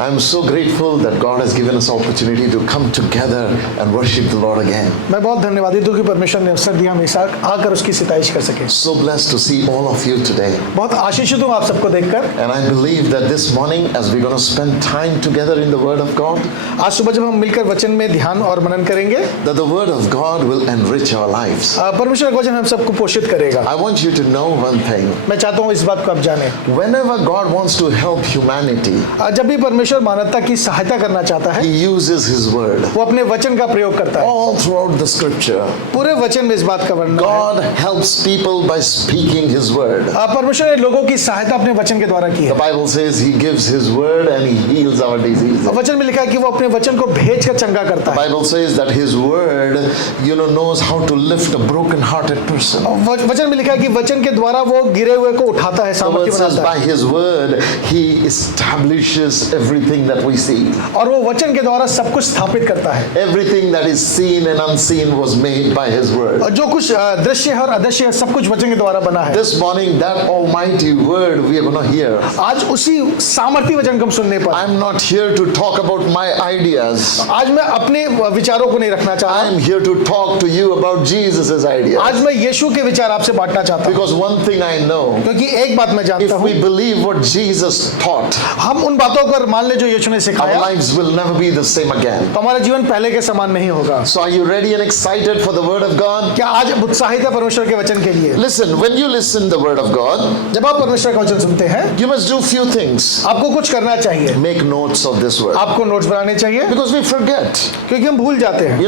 I'm so grateful that God has given us opportunity to come together and worship the Lord again. मैं बहुत धन्यवादित हूँ कि परमेश्वर ने अवसर दिया हम इस आकर उसकी सिताइश कर सके। So blessed to see all of you today. बहुत आशीषित हूँ आप सबको देखकर। And I believe that this morning, as we're going to spend time together in the Word of God, आज सुबह जब हम मिलकर वचन में ध्यान और मनन करेंगे, that the Word of God will enrich our lives. परमेश्वर का वचन हम सबको पोषित करेगा। I want you to know one thing. मैं चाहता हूँ इस बात को आप जानें। Whenever God wants to help humanity, जब भी परमेश्वर मानवता की सहायता करना चाहता है, He uses His Word. वो अपने वचन का प्रयोग करता है। All throughout the Scripture, पूरे वचन में इस बात का वर्णन है। God helps people by speaking His Word. परमेश्वर ने लोगों की सहायता अपने वचन के द्वारा की The है। Bible says He gives His Word and He heals our diseases. वचन में लिखा है कि वो अपने वचन को भेज कर चंगा करता The है। Bible says that His Word, knows how to lift a broken-hearted person. वचन में लिखा है कि वचन के द्वारा वो गिरे हुए को उठाता है, The सामर्थ्य Word says बनाता by है। His Word He establishes everything that we see. और वो वचन के द्वारा सब कुछ स्थापित करता है। Everything that is seen and unseen was made by His Word. और जो कुछ दृश्य है और अदृश्य है, सब कुछ वचन के द्वारा बना है। This morning, that almighty Word we are going to hear. आज उसी सामर्थ्य वचन को हम सुनने पर, I'm not here to talk about my ideas. आज मैं अपने विचारों को नहीं रखना चाहता। I'm here to talk to you about Jesus' ideas. आज मैं यीशु के विचार आपसे बांटना चाहता हूँ। Because one thing I know, क्योंकि एक बात मैं if जानता हूँ, we believe what Jesus taught, हम उन बातों को मान ले जो यीशु ने our सिखाया, lives will never be the same again. तो हमारा जीवन पहले के समान नहीं होगा। So are you ready and excited for the Word of God? क्या आज उत्साहित है परमेश्वर के वचन के लिए? Listen, when you listen the Word of God, जब आप परमेश्वर का वचन सुनते हैं, you must do few things. आपको कुछ करना चाहिए। Make notes of this Word. आपको नोट्स बनाने चाहिए, Because we forget. क्योंकि हम भूल जाते हैं।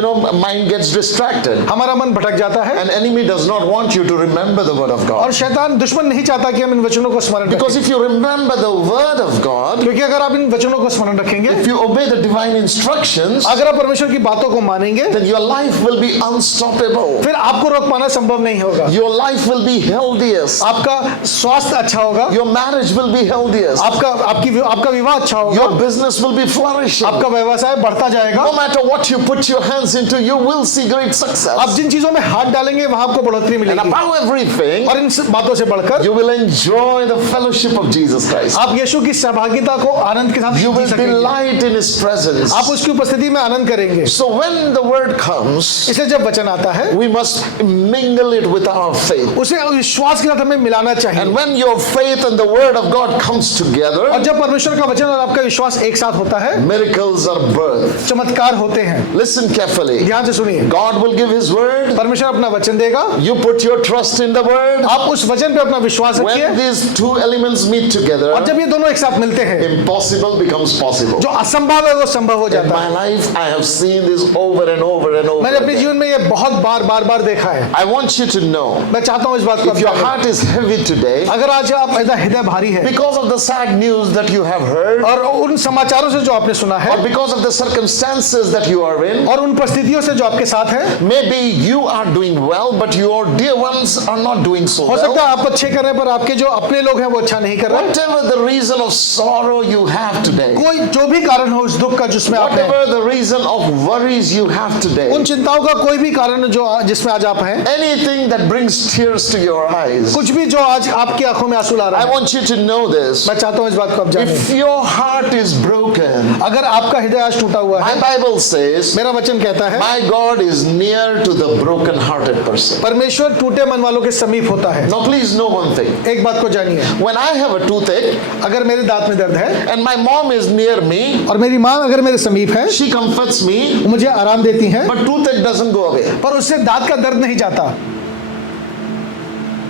Mind gets distracted. हमारा मन भटक जाता है, An enemy does not want you to remember the Word of God. और शैतान दुश्मन नहीं चाहता कि हम इन वचनों को स्मरण Because रखें। if you remember the Word of God, क्योंकि अगर आप इन वचनों को स्मरण रखेंगे, if you obey the divine instructions, अगर आप परमेश्वर की बातों को मानेंगे, then your life will be unstoppable. फिर आपको रोक पाना संभव नहीं होगा। Your life will be healthiest. आपका स्वास्थ्य अच्छा होगा, Your marriage will be healthiest. आपका विवाह अच्छा होगा, Your business will be flourishing. आपका व्यवसाय बढ़ता जाएगा। No matter what you put your hands into, you will see great success. आप जिन चीजों में हाथ डालेंगे वहां आपको बढ़ोतरी And मिलेगी। above everything, और इन सब बातों से बढ़कर you will enjoy the fellowship of Jesus Christ. आप यीशु की सहभागिता को आनंद के साथ You जी will सकेंगे। delight in His presence. आप उसकी उपस्थिति में आनंद करेंगे। So when the Word comes, इसलिए जब वचन आता है, we must mingle it with our faith. उसे विश्वास के साथ हमें मिलाना चाहिए। And when your faith and the Word of God comes और together, जब परमेश्वर का वचन और आपका विश्वास एक साथ होता है, miracles are birthed. चमत्कार होते हैं। Listen carefully. ध्यान से सुनिए। God will give His Word. परमेश्वर अपना वचन देगा, You put your trust in the Word. आप उस वचन पे अपना विश्वास रखिए, When these two elements meet together, और जब ये दोनों एक साथ मिलते हैं, impossible becomes possible. जो असंभव है वो संभव हो In जाता my है। life, I have seen this over and over and over मैंने अपने again. जीवन में ये बहुत बार देखा है। I want you to know, मैं चाहता हूँ इस बात को आप if your जानें। heart is heavy today, अगर आज आप ऐसा हृदय भारी है, because of the sad news that you have heard, और उन समाचारों से जो आपने सुना है, or because of the circumstances that you are in, और उन परिस्थितियों से जो आपके साथ है, maybe you are doing well, but your dear ones are not doing so हो सकता well. है आप अच्छे कर रहे हैं पर आपके जो अपने लोग हैं वो अच्छा नहीं कर रहे। Whatever the reason of sorrow you have today, कोई जो भी कारण हो उस दुख का जिसमें आप हैं, whatever the reason of worries you have today, उन चिंताओं का कोई भी कारण जो जिसमें आज आप हैं, anything that brings tears to your eyes, कुछ भी जो आज आपकी आंखों में आंसू ला रहा I है, want you to know this. मैं चाहता हूँ इस बात को आप जानें। If your heart is broken, अगर आपका हृदय आज टूटा हुआ my है, Bible says, मेरा वचन कहता है, my God is near to the broken-hearted person. परमेश्वर टूटे मन वालों के समीप होता है। Now please know one thing. एक बात को जानिए, When I have a toothache अगर मेरे दांत में दर्द है and my mom is near me, और मेरी माँ अगर मेरे समीप है, she comforts me, वो मुझे आराम देती है, but toothache doesn't go away. पर उससे दांत का दर्द नहीं जाता।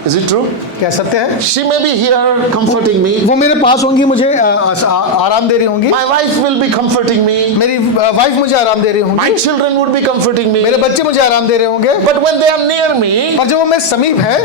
Is it true? कह सकते हैं, She may be here comforting me. वो मेरे पास होंगी, मुझे आराम दे रही होंगी, My wife will be comforting me. मेरी वाइफ मुझे आराम दे रही होंगी, My children would be comforting me. मेरे बच्चे मुझे आराम दे रहे होंगे, But when they are near me, पर जब वो मेरे समीप है,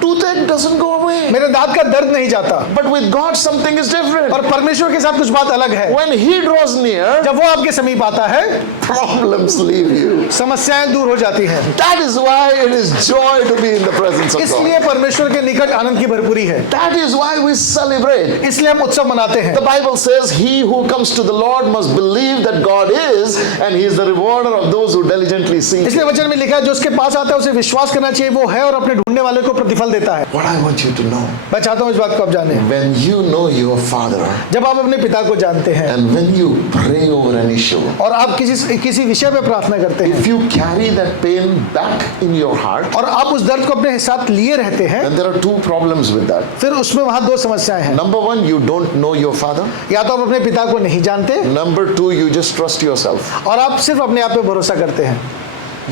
toothache doesn't go away. मेरे दांत का दर्द नहीं जाता। But with God, something is different. और परमेश्वर के साथ कुछ बात अलग है। When He draws near, जब वो आपके समीप आता है, problems leave you. समस्याएं दूर हो जाती हैं। That is why it is joy to be in the presence of God. इसलिए परमेश्वर के निकट आनंद की भरपूरी है। That is why we celebrate. इसलिए हम उत्सव मनाते हैं। The Bible says, "He who comes to the Lord must believe that God is, and He is the rewarder of those who diligently seek Him." इसलिए वचन में लिखा है, जो उसके पास आता है उसे विश्वास करना चाहिए वो है और अपने ढूंढने वाले को प्रतिफल फल देता है। What I want you to know, मैं चाहता हूँ इस बात को आप जानें। when you know your Father जब आप अपने पिता को जानते हैं and when you pray over an issue, और आप किसी विषय पे प्रार्थना करते हैं if you carry that pain back in your heart, और आप उस दर्द को अपने साथ लिए रहते हैं, then there are two problems with that. फिर उसमें वहां दो समस्याएं हैं। Number one, you don't know your Father. या तो आप अपने पिता को नहीं जानते Number two, you just trust yourself. और आप सिर्फ अपने आप पे भरोसा करते हैं।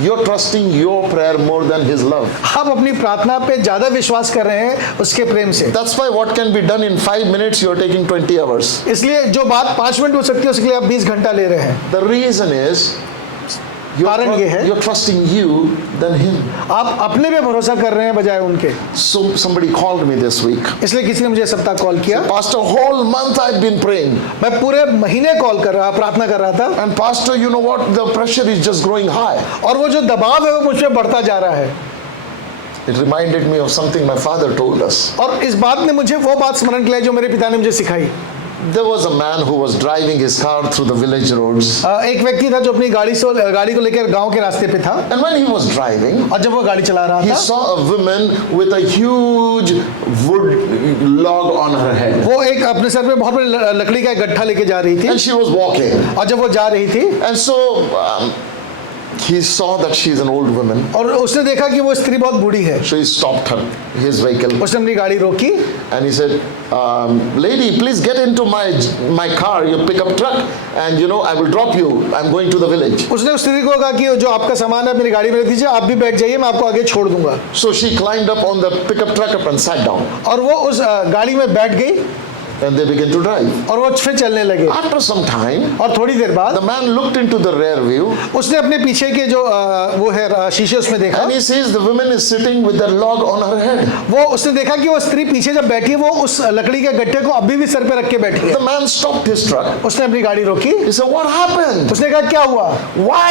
You're trusting your prayer more than His love. आप अपनी प्रार्थना पे ज्यादा विश्वास कर रहे हैं उसके प्रेम से। That's why what can be done in 5 minutes, you're taking 20 hours. इसलिए जो बात 5 मिनट हो सकती है उसके लिए आप 20 घंटा ले रहे हैं। The reason is, कारण ये है you're trusting you than Him. आप अपने पे भरोसा कर रहे हैं बजाय उनके। So somebody called me this week. इसलिए किसी ने मुझे इस सप्ताह कॉल किया। Pastor, whole month I've been praying. मैं पूरे महीने प्रार्थना कर रहा था And Pastor, you know what? The pressure is just growing high. और वो जो दबाव है वो मुझ पे बढ़ता जा रहा है। It reminded me of something my father told us. और इस बात ने मुझे वो बात स्मरण दिलाई जो मेरे पिता ने मुझे सिखाई। There was a man who was driving his car through the village roads. एक व्यक्ति था जो अपनी गाड़ी को लेकर गांव के रास्ते पे था And when he was driving, और जब वो गाड़ी चला रहा he था saw a woman with a huge wood log on her head. वो एक अपने सर पे बहुत बड़ी लकड़ी का एक गट्ठा लेके जा रही थी And she was walking. और जब वो जा रही थी And so he saw that she is an old woman. और उसने देखा कि वो स्त्री बहुत बूढ़ी है। So he stopped his vehicle. उसने अपनी गाड़ी रोकी And he said, lady, please get into my car, your pickup truck, and you know, I will drop you. I'm going to the village. उसने उस स्त्री को कहा कि जो आपका सामान है मेरी गाड़ी में रख दीजिए, आप भी बैठ जाइए, मैं आपको आगे छोड़ दूंगा। So she climbed up on the pickup truck and sat down. और वो उस गाड़ी में बैठ गई And they began to drive. और वो फिर चलने लगे। After some time, और थोड़ी देर बाद the man looked into the rear view. उसने अपने पीछे के जो वो है शीशे उसमें देखा And he sees the woman is sitting with the log on her head. वो उसने देखा कि वो स्त्री पीछे जब बैठी है वो उस लकड़ी के गट्ठे को अभी भी सर पे रख के बैठी है। The man stopped his truck. उसने अपनी गाड़ी रोकी। He said, what happened? उसने कहा क्या हुआ? Why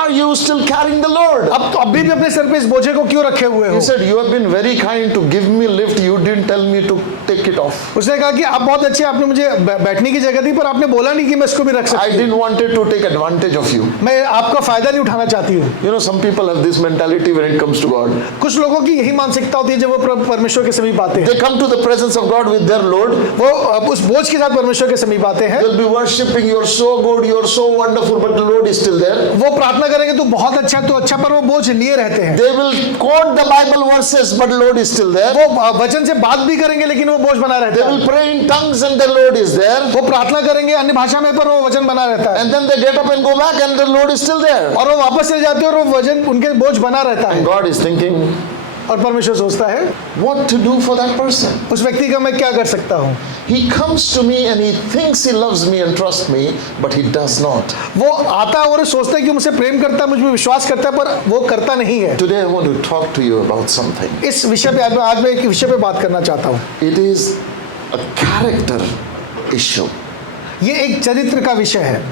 are you still carrying the Lord? अब अभी भी अपने सर पे इस बोझे को क्यों रखे हुए हो? He said, you have been very kind to give me lift. You didn't tell me to take it off. उसने कहा कि आप बहुत अच्छे, आपने मुझे बैठने की जगह दी पर आपने बोला नहीं कि मैं इसको भी रख सकता I didn't wanted to take advantage of you. मैं आपका फायदा नहीं उठाना चाहती हूँ। You know, some people have this mentality when it comes to God. कुछ लोगों की यही मानसिकता होती है जब वो परमेश्वर के समीप आते हैं। They come to the presence of God with their load. वो उस बोझ के साथ परमेश्वर के समीप आते हैं। They'll be worshiping. You're so good. You're so wonderful. But the load is still there. वो प्रार्थना करेंगे तो बहुत अच्छा तो अच्छा, पर वो बोझ लिए रहते हैं। They will quote the Bible verses, but load is still there. वो वचन से बात भी करेंगे लेकिन वो बोझ बना They रहता will है। pray in tongues and the load is there. वो प्रार्थना करेंगे अन्य भाषा में पर वो वचन बना रहता है। And then they get up and go back and the load is still there. और वो वापस चले जाते हैं और वो वचन उनके बोझ बना रहता है। And God is thinking, और परमेश्वर सोचता है what to do for that person? उस व्यक्ति का मैं क्या कर सकता हूँ? He comes to me and he thinks he loves me and trusts me, but he does not. वो आता है और सोचता है कि मुझसे प्रेम करता है, मुझ पे विश्वास करता है, पर वो करता नहीं है। Today I want to talk to you about something. इस विषय पे आज मैं एक विषय पे बात करना चाहता हूँ। It is a character issue. ये एक चरित्र का विषय है।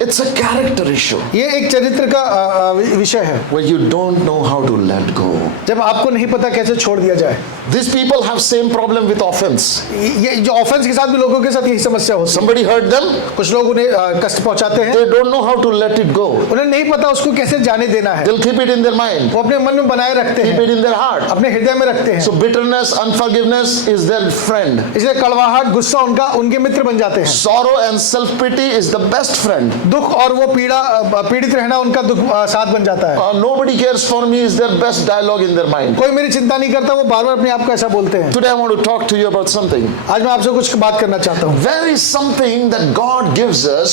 It's a character issue ये एक चरित्र का विषय है where you don't know how to let go. जब आपको नहीं पता कैसे छोड़ दिया जाए। These people have same problem with offense. ये जो ऑफेंस के साथ भी लोगों के साथ यही समस्या होती है। Somebody hurt them, कुछ लोग उन्हें कष्ट पहुंचाते हैं, they don't know how to let it go. उन्हें नहीं पता उसको कैसे जाने देना है। They'll keep it in their mind, वो अपने मन में बनाए रखते keep हैं, it in their heart. अपने हृदय में रखते हैं। So bitterness, unforgiveness is their friend. इसलिए कड़वाहट, गुस्सा उनके मित्र बन जाते हैं। Sorrow and self-pity is the best friend. दुख और वो पीड़ित रहना उनका दुख साथ बन जाता है। Nobody cares for me is their best dialogue in their mind. कोई मेरी चिंता नहीं करता, वो बार बार अपने आप को ऐसा बोलते हैं। Today I want to talk to you about something. आज मैं आपसे कुछ बात करना चाहता हूँ। There is something that God gives us.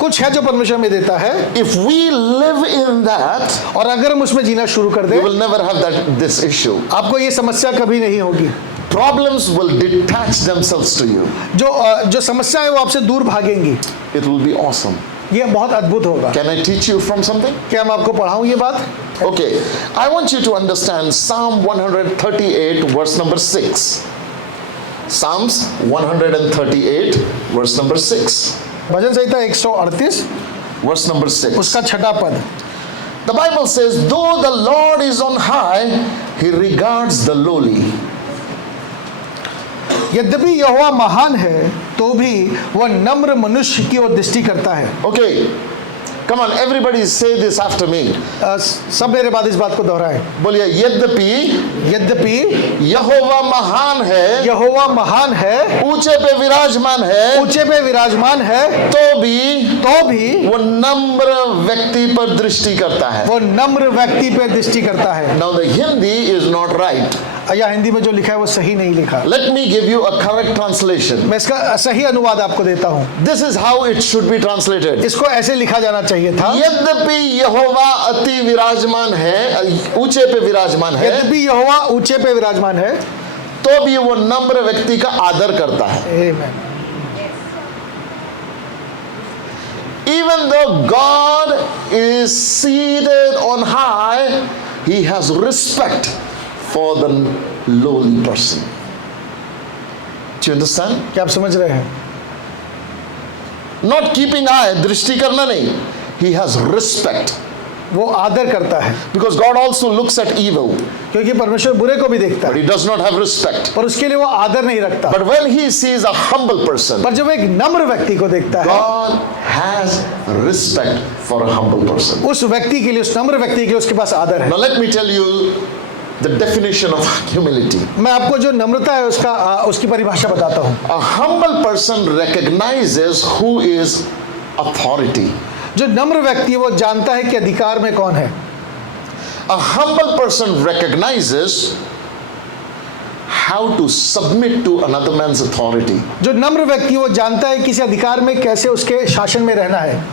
कुछ है जो परमेश्वर में देता है, If we live in that, और अगर हम उसमें जीना शुरू कर you दें, will never have this issue. आपको ये समस्या कभी नहीं होगी। Problems will detach themselves to you. जो समस्या है वो आपसे दूर भागेंगी। It will be awesome. ये बहुत अद्भुत होगा। Can I teach you from something? क्या मैं आपको पढ़ाऊं ये बात? Okay. I want you to understand Psalm 138 verse number 6. Psalms 138 verse number 6. Bhajan Samhita 138 Verse number 6. उसका 6वां पद। The Bible says, though the Lord is on high, he regards the lowly. यद्यपि यहोवा महान है तो भी वह नम्र मनुष्य की ओर दृष्टि करता है। Okay. Come on, everybody say this after me. सब मेरे बाद इस बात को दोहराएं। बोलिए, यद्यपि यद्यपि यहोवा महान है, यहोवा महान है, ऊंचे पे विराजमान है, ऊंचे पे विराजमान है, तो भी वो वो नम्र व्यक्ति पर दृष्टि करता है। नम्र व्यक्ति पे दृष्टि करता है। Now the Hindi is not right. या हिंदी में जो लिखा है वो सही नहीं लिखा। Let me give you a correct translation. मैं इसका सही अनुवाद आपको देता हूँ। This is how it should be translated. इसको ऐसे लिखा जाना चाहिए था। यद्यपि यहोवा अति विराजमान है, ऊंचे पे विराजमान है, यद्यपि यहोवा ऊंचे पे विराजमान है, तो भी वो नम्र व्यक्ति का आदर करता है। आमेन। Even though God is seated on high, he has respect for the lowly person. Do you understand? क्या आप समझ रहे हैं? Not keeping eye, दृष्टि करना नहीं. He has respect. वो आदर करता है, Because God also looks at evil, क्योंकि परमेश्वर बुरे को भी देखता but है, he does not have respect. पर उसके लिए वो आदर नहीं रखता। But when he sees a humble person, पर जब एक नम्र व्यक्ति को देखता है, God has respect for a humble person. उस व्यक्ति के लिए, उस नम्र व्यक्ति के लिए उसके पास आदर है। Now let me tell you the definition of humility. मैं आपको जो नम्रता है उसकी परिभाषा बताता हूँ। A humble person recognizes who is authority. जो नम्र व्यक्ति है वो जानता है कि अधिकार में कौन है। A humble person recognizes how to submit to another man's authority. जो नम्र व्यक्ति वो जानता है किसी अधिकार में कैसे उसके शासन में रहना है।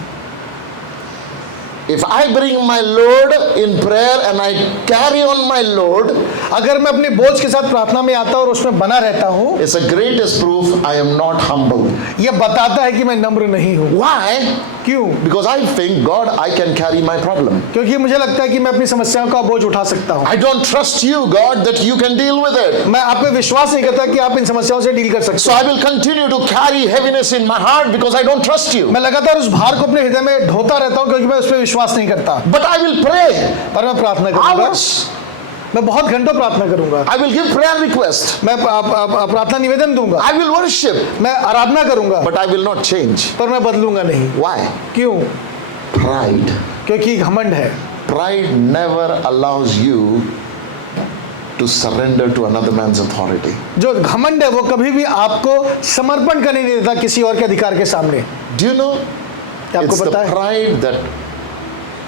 If I bring my load in prayer and I carry on my load, अगर मैं अपने बोझ के साथ प्रार्थना में आता हूँ और उसमें बना रहता हूँ, it's the greatest proof I am not humble. ये बताता है कि मैं नम्र नहीं हूँ। Why? क्यों? Because I think, God, I can carry my problem. क्योंकि मुझे लगता है कि मैं अपनी समस्याओं का बोझ उठा सकता हूँ। I don't trust you, God, that you can deal with it. मैं आप पे विश्वास नहीं करता कि आप इन समस्याओं से डील कर सकते So I will continue to carry heaviness in my heart because I don't trust you. मैं लगातार उस भार को अपने हृदय में ढोता रहता हूँ क्योंकि मैं उस पर विश्वास नहीं करता। But I will pray पर मैं प्रार्थना करूंगा, hours. मैं बहुत घंटों प्रार्थना करूंगा, I will give prayer request. मैं प्रार्थना निवेदन दूंगा, I will worship. मैं आराधना करूंगा, But I will not change. पर मैं बदलूंगा नहीं। Why? क्यों? Pride. क्योंकि घमंड है। Pride never allows you to surrender to another man's authority. जो घमंड है वो कभी भी आपको समर्पण करने नहीं देता किसी और के अधिकार के सामने। Do you know? क्या आपको It's the पता है? pride that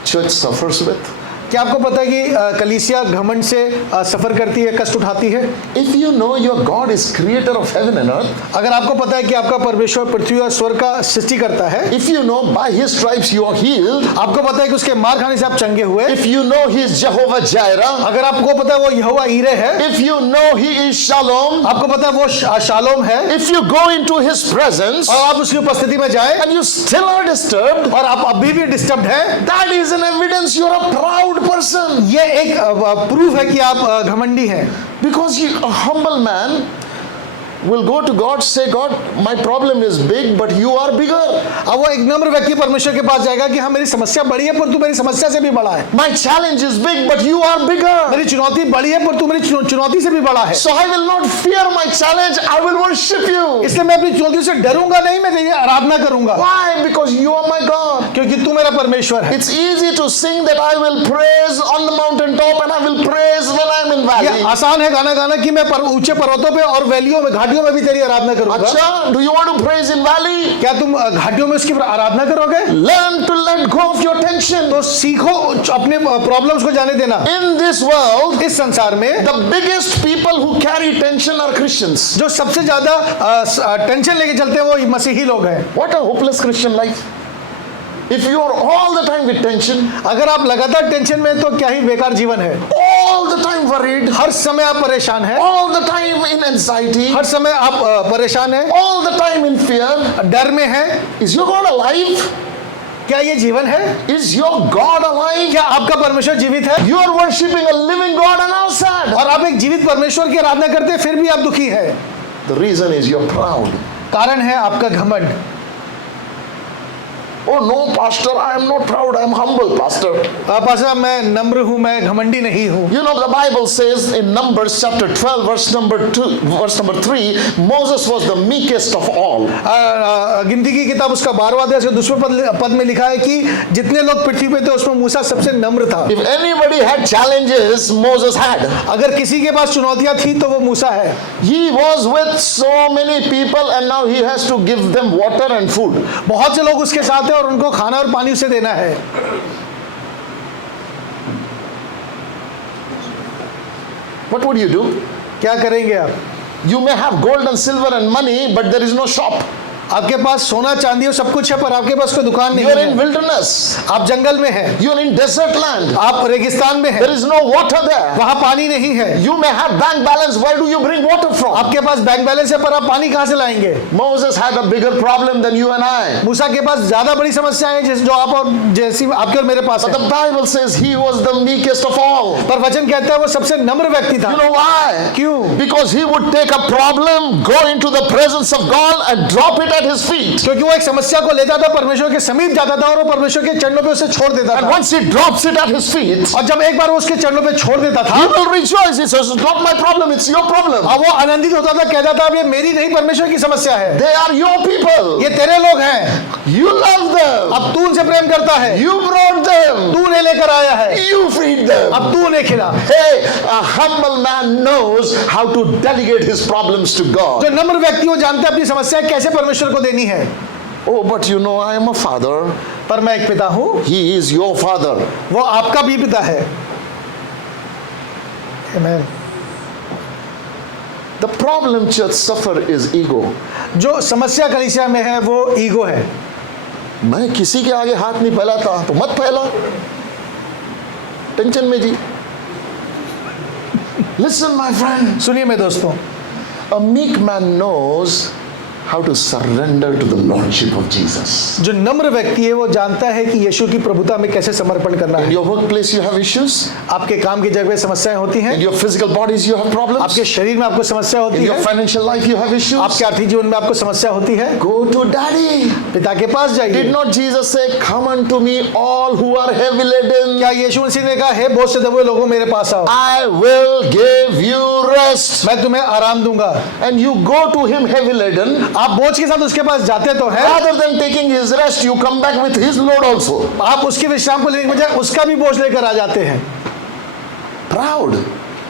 church suffers with. क्या आपको पता है कि कलीसिया घमंड से सफर करती है, कष्ट उठाती है? If you know your God is creator of heaven and earth, अगर आपको पता है कि आपका परमेश्वर पृथ्वी और स्वर्ग का सृष्टि करता है, if you know by his stripes you are healed, आपको पता है कि उसके मार खाने से आप चंगे हुए, if you know he is Jehovah Jireh, अगर आपको पता है वो यहोवा ईरे है, if you know he is Shalom, आपको पता है वो शालोम है, if you go into his presence और आप उसकी उपस्थिति में जाए and you still are disturbed, और आप अभी भी डिस्टर्ब हैं, that is an evidence you are a proud person. ये एक प्रूफ है कि आप घमंडी हैं। Because a humble man will go to God, say, God, my problem is big, but you are bigger. अब वो एक नम्र व्यक्ति परमेश्वर के पास जाएगा कि हाँ मेरी समस्या बड़ी है पर तू मेरी समस्या से भी बड़ा है। My challenge is big, but you are bigger. मेरी चुनौती बड़ी है पर तू मेरी चुनौती से भी बड़ा है। So I will not fear my challenge, I will worship you. इसलिए मैं अपनी चुनौती से डरूंगा नहीं, मैं तेरी आराधना करूंगा। Why? Because you are my God. क्योंकि तू मेरा परमेश्वर है। It's easy to sing that I will praise on the mountaintop and I will praise when I'm in ये valley. आसान है गाना गाना कि मैं ऊंचे पर्वतों पे और वैलियों में, घाटियों में भी तेरी आराधना करूंगा। Acha, do you want to praise in valley? क्या तुम घाटियों में उसकी आराधना करोगे? Learn to let go of your tension. तो सीखो अपने प्रॉब्लम्स को जाने देना। In this world, इस संसार में the biggest people who carry tension are Christians. जो सबसे ज्यादा टेंशन लेके चलते हैं वो मसीही लोग हैं। What a hopeless Christian life. If you are all the time with tension, अगर आप लगातार टेंशन में तो क्या ही बेकार जीवन है। all the time worried, हर समय आप परेशान हैं, all the time in anxiety, हर समय आप परेशान हैं, all the time in fear, डर में हैं, is your God alive? क्या ये जीवन है? Is your God alive? क्या आपका परमेश्वर जीवित है? You are worshipping a living God and are sad. और आप एक जीवित परमेश्वर की आराधना करते हैं फिर भी आप दुखी है। The reason is you're proud. कारण है आपका घमंड। Oh no, pastor, I am not proud, I am humble, pastor. Pastor मैं नम्र हूँ, मैं घमंडी नहीं हूँ। You know, the Bible says in Numbers chapter 12, verse number 3, Moses was the meekest of all. गिनती की किताब उसका 12वां अध्याय उसके 2वें पद में लिखा है कि जितने लोग पृथ्वी पे थे उसमें मूसा सबसे नम्र था। If anybody had challenges, Moses had. अगर किसी के पास चुनौतियां थी तो वो मूसा है। He was with so many people and now he has to give them water and food. बहुत से लोग उसके साथ हैं और उनको खाना और पानी उसे देना है। What would you do? क्या करेंगे आप? You may have gold and silver and money, but there is no shop. आपके पास सोना चांदी और सब कुछ है पर आपके पास कोई दुकान नहीं You are in है। wilderness. आप जंगल में हैं। You are in desert land. आप रेगिस्तान में हैं। There is no water there. वहाँ पानी नहीं है। You may have bank balance. Where do you bring water from? आपके पास बैंक बैलेंस है पर आप पानी कहाँ से लाएंगे? Moses had a bigger problem than you and I. मूसा के पास ज्यादा बड़ी समस्या है जो आप और जैसी आपके और मेरे पास But है। the Bible says he was the meekest of all. पर वचन कहता है वो सबसे नम्र व्यक्ति था। You know why? क्यों? Because he would take a problem, go into the presence of God and drop it at his feet. क्योंकि वो एक समस्या को लेता था, परमेश्वर के समीप जाता था और वो परमेश्वर के चरणों पे उसे छोड़ देता And था। once he drops it at his feet, और जब एक बार वो उसके चरणों पे छोड़ देता था, he will rejoice. He says, it's not my problem, it's your problem. अब वो आनंदित होता था, कहता था अब ये मेरी नहीं परमेश्वर की समस्या है। They are your people. ये तेरे लोग हैं। You love them. अब तू उनसे प्रेम करता है। You brought them. तू उन्हें लेकर आया है। You feed them. अब तू उन्हें खिला। Hey, a humble man knows how to delegate his problems to God. जो नम्र व्यक्ति वो जानता है अपनी समस्या कैसे परमेश्वर को देनी है। Oh, but you know, I am a father. पर मैं एक पिता हूँ। He is your father. वो आपका भी पिता है। Amen. The problem church suffer is ego. जो समस्या कलीसिया में है वो ईगो है। मैं किसी के आगे हाथ नहीं फैलाता तो मत फैला, टेंशन में जी। Listen, my friend. सुनिए मेरे दोस्तों, A meek man knows how to surrender to the lordship of Jesus. जो नम्र व्यक्ति है वो जानता है कि यीशु की प्रभुता में कैसे समर्पण करना In है। your workplace you have issues. आपके काम की जगह समस्याएं होती हैं। In your physical bodies you have problems. आपके शरीर में आपको समस्या होती In your है। financial life you have issues. आपके आर्थिक जीवन में आपको समस्या होती है। Go to daddy. पिता के पास Did जाइए। not Jesus say, come unto me all who are heavy laden? क्या यीशु मसीह ने कहा हे बोझ से दबे लोगों मेरे पास आओ, I will give you rest. मैं तुम्हें आराम दूंगा। And you go to him heavy laden. आप बोझ के साथ उसके पास जाते तो हैं, Rather than taking his rest, you come back with his load also. आप उसके विश्राम को लेने के बजाय उसका भी बोझ लेकर आ जाते हैं। Proud.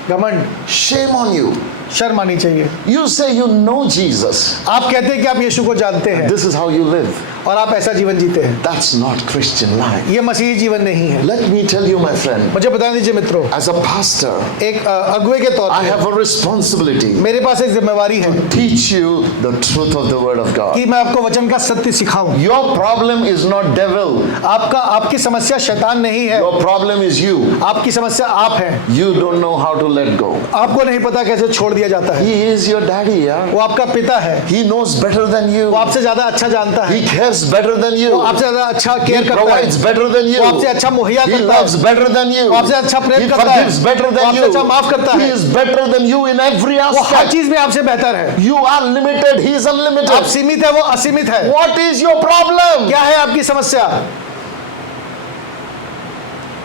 घमंड, Shame on you. शर्म आनी चाहिए। You say you know Jesus. आप कहते हैं कि आप यीशु को जानते हैं This is how you live. और आप ऐसा जीवन जीते हैं। That's not Christian life. ये मसीही जीवन नहीं है। Let me tell you, my friend, मुझे बता दीजिए मित्रों, as a pastor, एक अगुवे के तौर I पे have a responsibility मेरे पास एक जिम्मेवारी है to teach you the truth of the word of God. कि मैं आपको वचन का सत्य सिखाऊं। Your problem is not devil. आपकी समस्या शैतान नहीं है, Your problem is you. आपकी समस्या आप हैं। You don't know how to let go. आपको नहीं पता कैसे छोड़ दिया जाता है। He is your daddy, yeah. वो आपका पिता है, He knows better than you. वो आपसे ज्यादा अच्छा जानता है, He cares better than वो you. आपसे ज्यादा अच्छा He केयर करता है, provides better than you. वो आपसे अच्छा मुहैया He करता है, loves better than you. वो आपसे अच्छा प्रेम He करता है, forgives better वो than आपसे you. अच्छा माफ करता He है, is better than you in every वो हर aspect. चीज में आपसे बेहतर है। You are limited. He is आप unlimited. सीमित है, वो असीमित है। What is your problem? क्या है आपकी समस्या?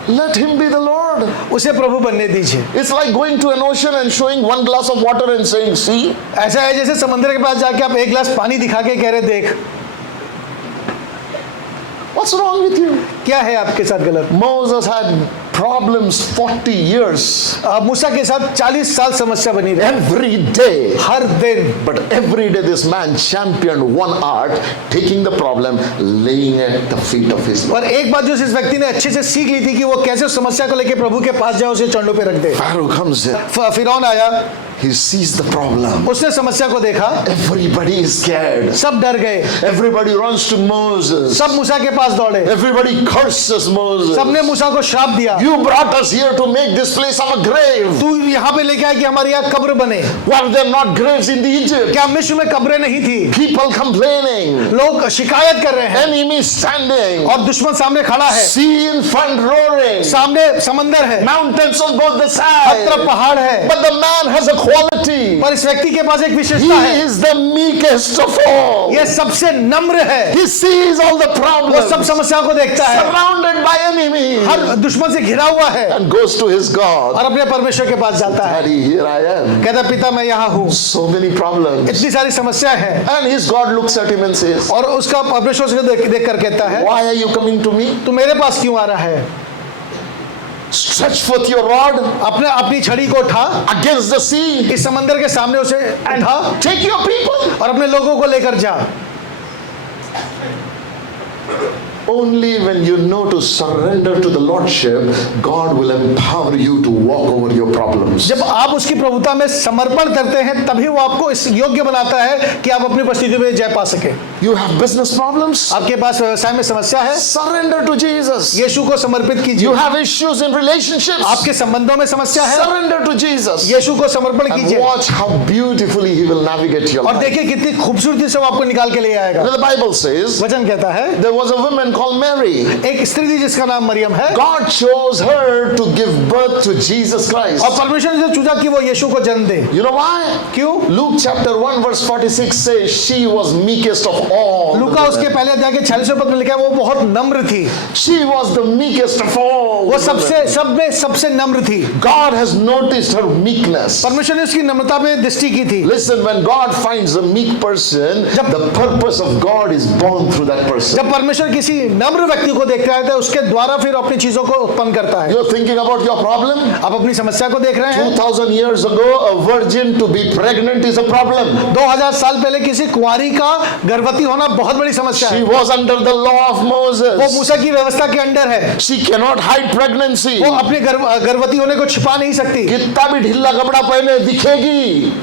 Let him be the Lord. उसे प्रभु बनने दीजिए। It's like going to an ocean and showing one glass of water and saying, see, ऐसा है जैसे समुद्र के पास जाके आप एक गिलास पानी दिखा के कह रहे देख। what's wrong with you? क्या है आपके साथ गलत? Moses had problems 40 years. मूसा के साथ 40 साल समस्या बनी रही, Every day. हर दिन। But every day this man championed one art, taking the problem, laying at the feet of his Lord. और एक बात जो इस व्यक्ति ने अच्छे से सीख ली थी कि वो कैसे उस समस्या को लेके प्रभु के पास जाए, उसे चरणों पे रख दे। Pharaoh comes in. फिरौन आया, He sees the problem. उसने समस्या को देखा, Everybody is scared. सब डर गए, Everybody runs to Moses. सब मूसा के पास दौड़े, Everybody curses Moses. सबने मूसा को श्राप दिया। You brought us here to make this place our grave. तू यहाँ पे लेके आया कि हमारे यहाँ कब्र बने। Were there not graves in the Egypt? क्या मिस्र में कब्रें नहीं थी? People complaining. लोग शिकायत कर रहे हैं Enemy standing. और दुश्मन सामने खड़ा है, Sea in front roaring. सामने समंदर है, Mountains on both the हर तरफ sides. पहाड़ है, But the man has a quality. पर इस व्यक्ति के पास एक He विशेषता है, is the meekest of all. ये सबसे नम्र है, He sees all the वो problems, सब समस्याओं को देखता है, surrounded by enemies, हर दुश्मन से घिरा हुआ है and goes to his God. और अपने परमेश्वर के पास जाता है, Daddy, here I am. कहता पिता मैं यहाँ हूँ, So many problems. इतनी सारी समस्याएं हैं, And his God looks at him and says, और उसका परमेश्वर से देख कर कहता है why are you coming to me? तू मेरे पास क्यों आ रहा है? Stretch forth your rod अपनी छड़ी को उठा, against the sea. इस समंदर के सामने उसे उठा Take your people. और अपने लोगों को लेकर जा। Only when you know to surrender to the Lordship, God will empower you to walk over your problems. जब आप उसकी प्रभुता में समर्पण करते हैं तभी वो आपको इस योग्य बनाता है कि आप अपनी परिस्थितियों में जय पा सके। You have business problems? आपके पास व्यवसाय में समस्या है, Surrender to Jesus. यीशु को समर्पित कीजिए। You have issues in relationships? आपके संबंधों में समस्या है, Surrender to Jesus. यीशु को समर्पण And कीजिए watch how beautifully He will navigate your और life. देखिए कितनी खूबसूरती से वो आपको निकाल के ले आएगा। Now the Bible says वचन कहता है there was a woman called Mary. एक स्त्री थी जिसका नाम मरियम है God chose her to give birth to Jesus Christ. और परमेश्वर ने चूजा कि वो यीशु को जन्म दे। You know why? क्यों? Luke chapter 1 verse 46 says she was meekest of all. लूका उसके पहले अध्याय के 46वें पद में लिखा है वो बहुत नम्र थी, She was the meekest of all. वो सब में सबसे नम्र थी। God has noticed her meekness. परमेश्वर ने उसकी नम्रता पे दृष्टि की थी। Listen, when God finds a meek person, the purpose of God is born through that person. जब परमेश्वर किसी नम्र व्यक्ति को देखता है तो उसके द्वारा फिर अपनी चीजों को उत्पन्न करता है। You're thinking about your problem? आप अपनी समस्या को देख रहे हैं। 2000 years ago, a virgin to be pregnant is a problem. 2000 साल पहले किसी कुंवारी का गर्भवती होना बहुत बड़ी समस्या She है। was under the law of वो Moses. मूसा की व्यवस्था के अंडर है, She cannot hide pregnancy. वो अपने गर्भवती होने को छिपा नहीं सकती। कितना भी ढीला कपड़ा पहने दिखेगी.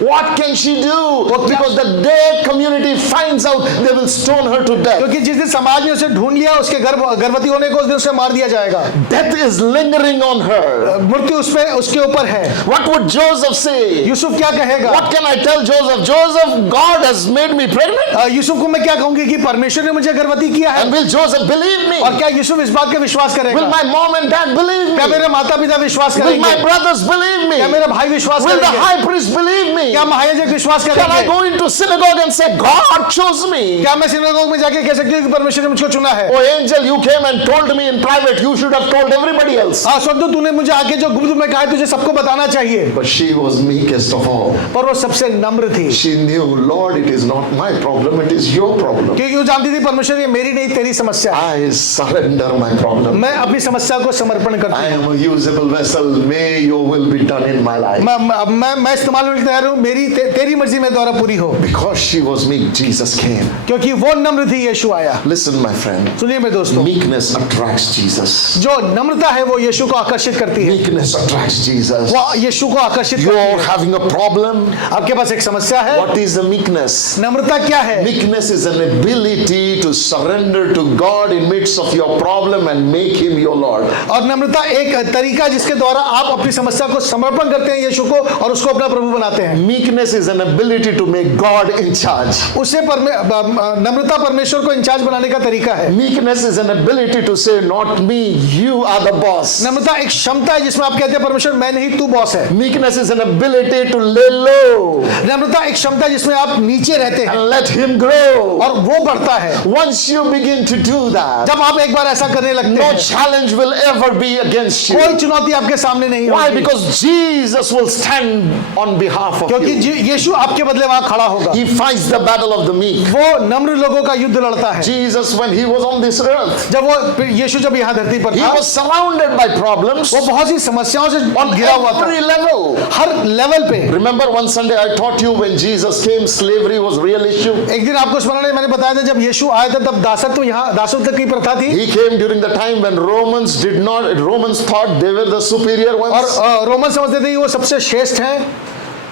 What can she do? Because the day community finds out, they will stone her to death. क्योंकि जिस दिन समाज ने उसे ढूंढ लिया उसके गर्भवती होने को उस दिन उसे मार दिया जाएगा। Death is lingering on her. मृत्यु उसके ऊपर है। What would Joseph say? Yusuf क्या कहेगा? What can I tell Joseph? Joseph, God has made me pregnant. Yusuf को मैं क्या कहूंगी कि परमेश्वर ने मुझे गर्भवती किया है। And will Joseph believe me? और क्या यूसुफ इस बात का विश्वास Will करेगा? my mom and dad believe क्या me? मेरे माता पिता विश्वास Will करेंगे? my brothers believe me? क्या मेरे भाई विश्वास Will the करेंगे? high priest believe me? क्या महायाजक विश्वास Can I करेंगे? go into synagogue and say, God chose me? क्या मैं सिनेगोग में जाके कह सकती हूँ कि परमेश्वर ने मुझको चुना है? Oh angel, you came and told me in private. You should have told everybody else. हाँ स्वर्गदूत, तूने मुझे आके जो गुप्त में कहा है तुझे सबको बताना चाहिए। But she was meekest of all. पर वो सबसे नम्र थी She knew, Lord, it is not my problem, it is your problem. क्योंकि वो जानती थी परमेश्वर ये मेरी नहीं तेरी समस्या है। I surrender my problem. मैं अपनी समस्या को समर्पण करती I हूँ। am a usable vessel. May your will be done in my life. मैं इस्तेमाल होने के तैयार हूँ, मेरी तेरी मर्जी में द्वारा पूरी हो। Because she was meek, Jesus came. क्योंकि वो नम्र थी यीशु आया। Listen, my friend. सुनिए मेरे दोस्तों, Meekness attracts Jesus. जो नम्रता है वो यीशु को आकर्षित करती है। Meekness attracts Jesus. वो यीशु को आकर्षित You करती are है। having a problem. आपके पास एक समस्या है। What is the meekness? नम्रता क्या है? Meekness is an ability to surrender to God in midst of your problem and make Him your Lord. और नम्रता एक तरीका जिसके द्वारा आप अपनी समस्या को समर्पण करते हैं यीशु को और उसको अपना प्रभु बनाते हैं। Meekness is an ability to make God in charge. उससे नम्रता परमेश्वर को इंचार्ज बनाने का तरीका है। Meekness is an ability to say, not me, you are the boss. नम्रता एक क्षमता है जिसमें आप कहते हैं परमेश्वर मैं नहीं तू बॉस है। Meekness is an ability to lay low नम्रता एक क्षमता है जिसमें आप नीचे रहते हैं and let Him grow. और वो बढ़ता है। Once you begin to do that, जब आप एक बार ऐसा करने लगते no हैं challenge will ever be against you. कोई चुनौती आपके सामने नहीं Why? होगी। Because Jesus will stand on behalf of क्योंकि you. यीशु आपके बदले वहां खड़ा होगा। He fights the battle of the meek. वो नम्र लोगों का युद्ध लड़ता है। Jesus, when He was on this earth, यीशु जब यहाँ धरती पर He था was surrounded by problems वो बहुत सी समस्याओं से on घिरा हुआ था, every level. हर लेवल पे। Remember one Sunday I taught you when Jesus came, slavery was a real issue. एक दिन आपको स्मरण है मैंने बताया था जब यीशु आया था तब दासत्व यहाँ दासत्व की प्रथा थी He came during the time when Romans thought they were the superior ones. और रोमन समझते थे कि वो सबसे श्रेष्ठ हैं।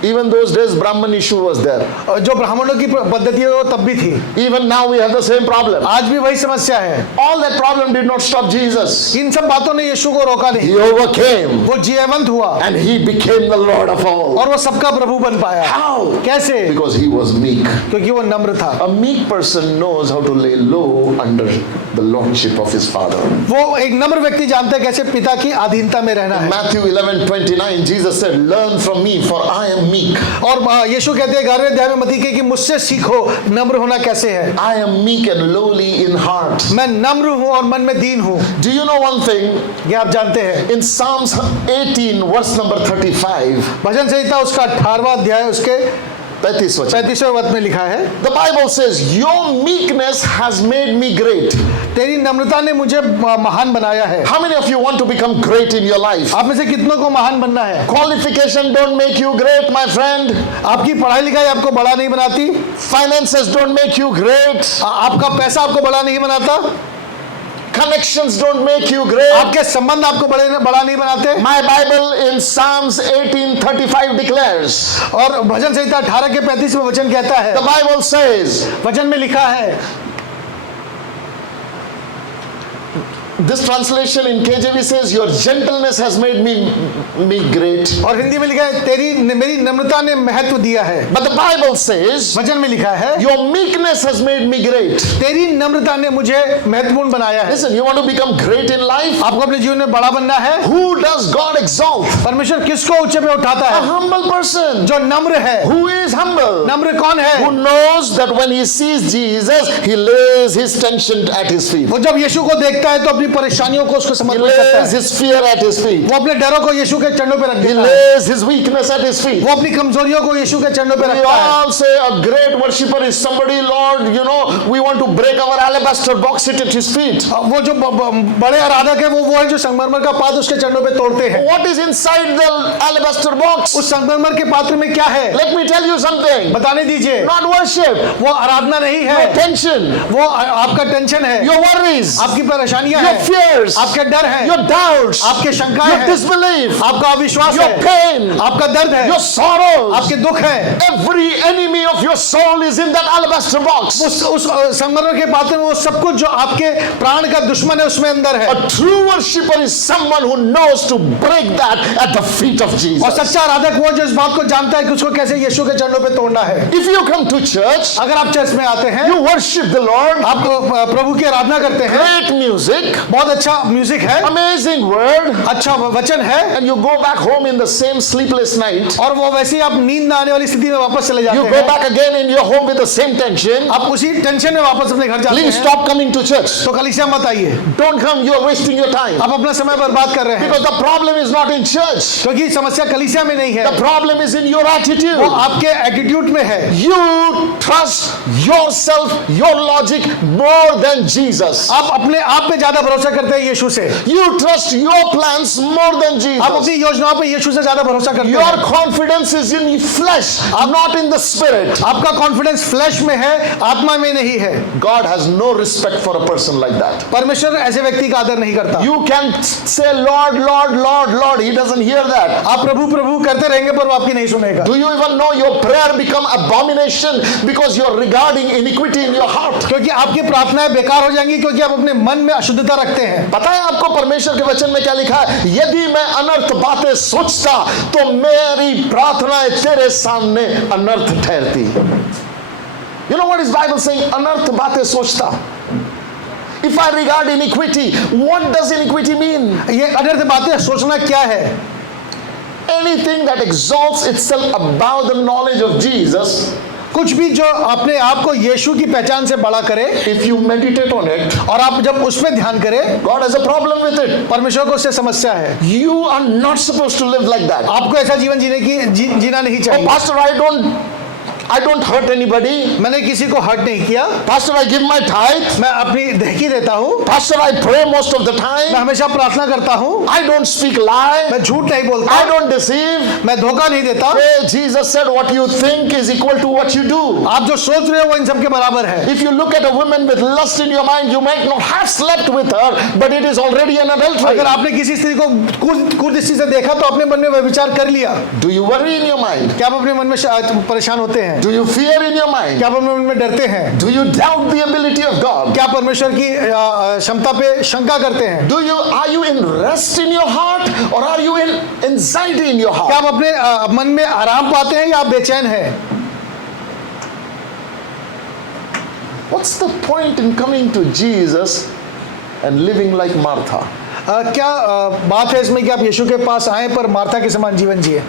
Even those days, Brahman issue was there. और जो ब्राह्मणों की पद्धति है वो तब भी थी, Even now, we have the same problem. आज भी वही समस्या है। All that problem did not stop Jesus. इन सब बातों ने यीशु को रोका नहीं, He overcame वो जयवंत हुआ and he became the Lord of all. और वो सबका प्रभु बन पाया। How? कैसे? Because he was meek. क्योंकि वो नम्र था। A meek person knows how to lay low under the lordship of his father. वो एक नम्र व्यक्ति जानता है कैसे पिता की अधीनता में रहना है। Matthew 11:29, Jesus said, "Learn from me, for I am meek." और यीशु कहते हैं 11वें अध्याय में मत्ती के कि मुझसे सीखो नम्र होना कैसे है। I am meek and lowly in heart. मैं नम्र हूँ और मन में दीन हूँ। Do you know one thing? ये आप जानते हैं, In Psalms 18, verse number 35, भजन संहिता उसका 18वां अध्याय उसके 35 वचन. 35वें वचन में लिखा है, The Bible says, "Your meekness has made me great." तेरी नम्रता ने मुझे महान बनाया है। How many of you want to become great in your life? आप में से कितनों को महान बनना है? Qualification don't make you great, my friend. आपकी पढ़ाई लिखाई आपको बड़ा नहीं बनाती, Finances don't make you great. आपका पैसा आपको बड़ा नहीं बनाता, Connections don't make you great. आपके संबंध आपको बड़ा नहीं बनाते। My Bible in Psalms 18:35 declares, और भजन संहिता 18 के 35 में वचन कहता है, the Bible says, वचन में लिखा है, this translation in KJV says, "Your gentleness has made me great." और हिंदी में लिखा है मेरी नम्रता ने महत्व दिया है। But the Bible says, वचन में लिखा है, "Your meekness has made me great." तेरी नम्रता ने मुझे महत्वपूर्ण बनाया है। Listen, you want to become great in life? आपको अपने जीवन में बड़ा बनना है। Who does God exalt? परमेश्वर किसको ऊंचे पे उठाता A है? humble person. जो नम्र है। Who is humble? नम्र कौन है? Who knows that when he sees Jesus, he lays his tension at his feet. वो जब यीशु को देखता है तो अपनी परेशानियों को उसको He समर्पित करता lays है। his fear at his feet. वो अपने डरों को यीशु के चरणों पे रख He देता है। lays his weakness at his feet. वो अपनी कमजोरियों को यीशु के चरणों पे We रखता है। all say a great worshipper is somebody, Lord, you know, we want to break our alabaster box, sit at his feet. वो जो बड़े आराधक है वो है जो संगमरमर का पात्र उसके चरणों पे तोड़ते हैं। What is inside the alabaster box? उस संगमरमर के पात्र में क्या है? Let me tell you something. बताने दीजिए। Not worship, वो आराधना नहीं है, your tension, वो आपका टेंशन है, your worries, आपकी परेशानियां your हैं, fears, आपके डर है, your doubts, आपके शंकाएं your हैं, disbelief, आपका अविश्वास your है, pain, आपका दर्द है, your sorrows. आपके दुख है। Every enemy of your soul is in that alabaster box. उस संगमरमर के पात्र में वो सब कुछ जो आपके प्राण का दुश्मन है उसमें अंदर है। A true worshipper is someone who knows to break that at the feet of और Jesus. सच्चा आराधक वो जो इस बात को जानता है कि उसको कैसे यीशु के चरणों पे तोड़ना है। If you come to church, अगर आप चर्च में आते हैं, you worship the Lord, आप प्रभु की आराधना करते हैं, great music, बहुत अच्छा म्यूजिक है, amazing word, अच्छा वचन है, and you go back home in the same sleepless night. और वो वैसे ही आप नींद ना आने वाली स्थिति में वापस चले You जाते go हैं, back again in your home with the same tension. आप उसी टेंशन में वापस अपने घर जाते Please हैं, stop coming to church. तो कलीसिया मत आइए। Don't come, you are wasting your time. आप अपना समय बर्बाद कर रहे हैं, Because the problem is not in church. क्योंकि समस्या कलीसिया में नहीं है, The problem is in your वो attitude. आपके एटीट्यूड में है। You trust yourself, your logic more than Jesus. आप अपने आप पे ज्यादा भरोसा करते हैं यीशु से, You trust your plans more than आप Jesus. अपनी योजनाओं पे यीशु से ज्यादा भरोसा करते Your हैं। confidence is in flesh, not in the spirit. आपका कॉन्फिडेंस फ्लैश में है, आत्मा में नहीं है। God has no respect for a person like that. परमेश्वर ऐसे व्यक्ति का आदर नहीं करता। You can say, Lord, Lord, Lord, Lord. He doesn't hear that. आप प्रभु प्रभु करते रहेंगे पर वो आपकी नहीं सुनेगा। Do you even know your prayer become abomination because you're regarding iniquity in your heart? क्योंकि आपकी प्रार्थनाएं बेकार हो जाएंगी क्योंकि आप अपने मन में अशुद्धता रखते हैं। पता है आपको परमेश्वर के वचन में क्या लिखा है? यदि मैं अनर्थ बातें सोचता तो मेरी प्रार्थनाएं तेरे सामने अनर्थ ठहरती। You know what is Bible saying? अनर्थ बातें सोचता. If I regard iniquity, what does iniquity mean? ये अनर्थ बातें सोचना क्या है? Anything that exalts itself above the knowledge of Jesus, कुछ भी जो अपने आप को यीशु की पहचान से बड़ा करे, if you meditate on it, और आप जब उस पर ध्यान करें, God has a problem with it. परमेश्वर को उससे समस्या है। You are not supposed to live like that. आपको ऐसा जीवन जीने की जीना नहीं Oh, चाहिए। Pastor, I don't hurt anybody. मैंने किसी को हर्ट नहीं किया, Pastor, I give my tithe. मैं अपनी दहकी देता हूँ, Pastor, I pray most of the मैं time. हमेशा प्रार्थना करता हूँ, I don't speak lie. मैं झूठ नहीं बोलता, I don't deceive. मैं धोखा नहीं देता। Hey, Jesus said what you think is equal to what you do. आप जो सोच रहे हो वो इन सब के बराबर है। If you look at a woman with lust in your mind, you might not have slept with her, but it is already an adultery. अगर आपने किसी स्त्री को कुदृष्टि से देखा तो अपने मन में वह विचार कर लिया। Do you worry in your mind? क्या आप अपने मन में परेशान होते हैं? Do you fear in your mind? क्या आप अपने मन में डरते हैं? Do you doubt the ability of God? क्या परमेश्वर की क्षमता पे शंका करते हैं? Are you in rest in your heart or are you in anxiety in your क्या heart? आप अपने मन में आराम पाते हैं या आप बेचैन हैं? What's the point in coming to Jesus and living like Martha? क्या बात है इसमें कि आप यीशु के पास आए पर मार्था के समान जीवन जिए?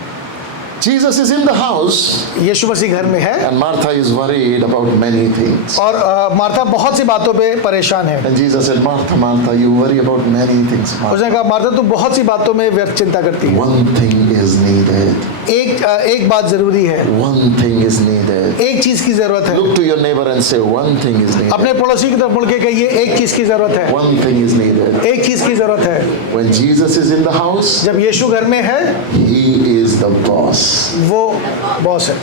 Jesus is in the house यीशु मसीह घर में है and Martha is worried about many things. और मार्था बहुत सी बातों पे परेशान है। And Jesus said, Martha, Martha, you worry about many things. Martha. उसने कहा मार्था तू बहुत सी बातों में व्यर्थ चिंता करती है। One thing is needed. एक बात जरूरी है, One thing is needed. एक चीज की जरूरत है। Look to your neighbor and say, one thing is needed. अपने पड़ोसी की तरफ मुड़ के कहिए एक चीज की जरूरत है, One thing is needed. एक चीज की जरूरत है। When Jesus is in the house, जब यीशु घर में है, He is the boss. वो बॉस है,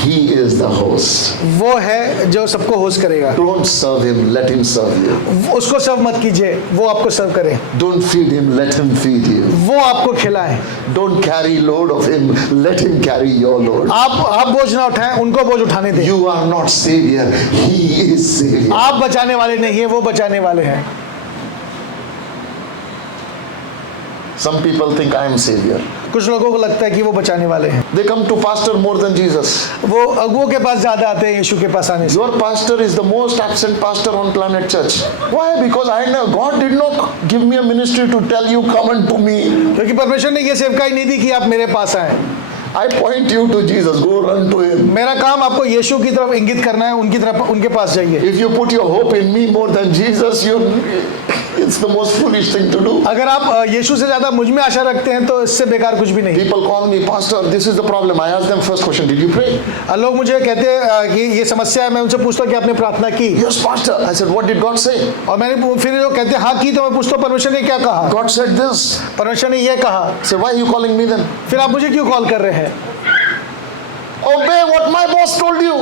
He is the host. वो है जो सबको होस्ट करेगा। Don't serve Him, let Him serve you. उसको सर्व मत कीजिए, वो आपको सर्व करे। Don't feed Him, let Him feed you. वो आपको खिलाए। Don't carry load of Him, let Him carry your load. आप बोझ ना उठाएं, उनको बोझ उठाने दें। You are not Savior, He is Savior. आप बचाने वाले नहीं है, वो बचाने वाले हैं। Some people think I am Savior. कुछ लोगों को लगता है कि वो बचाने वाले हैं, They come to pastor more than Jesus. वो अगुओं के पास ज्यादा आते हैं यीशु के पास आने से। Your pastor is the most absent pastor on planet church. Why? Because I know God did not give me a ministry to tell you come unto me. क्योंकि परमेश्वर ने ये सेवकाई नहीं दी कि आप मेरे पास आए। I point you to Jesus. Go run to Him. मेरा काम आपको यीशु की तरफ इंगित करना है, उनकी तरफ, उनके पास जाइए। If you put your hope in me more than Jesus, it's the most foolish thing to do. अगर आप यीशु से ज्यादा मुझ में आशा रखते हैं तो इससे बेकार कुछ भी नहीं। People call me, Pastor, this is the problem. I ask them first question, did you pray? लोग मुझे कहते हैं कि ये समस्या है, मैं उनसे पूछता हूँ कि आपने प्रार्थना की? Yes, Pastor. I said, what did God say? और मैंने फिर लोग कहते हैं हाँ की, तो मैं पूछता हूँ परमेश्वर ने क्या कहा? God said this. परमेश्वर ने ये कहा। So why are you calling me then? फिर आप मुझे क्यों कॉल कर रहे हैं? Obey what my boss told you.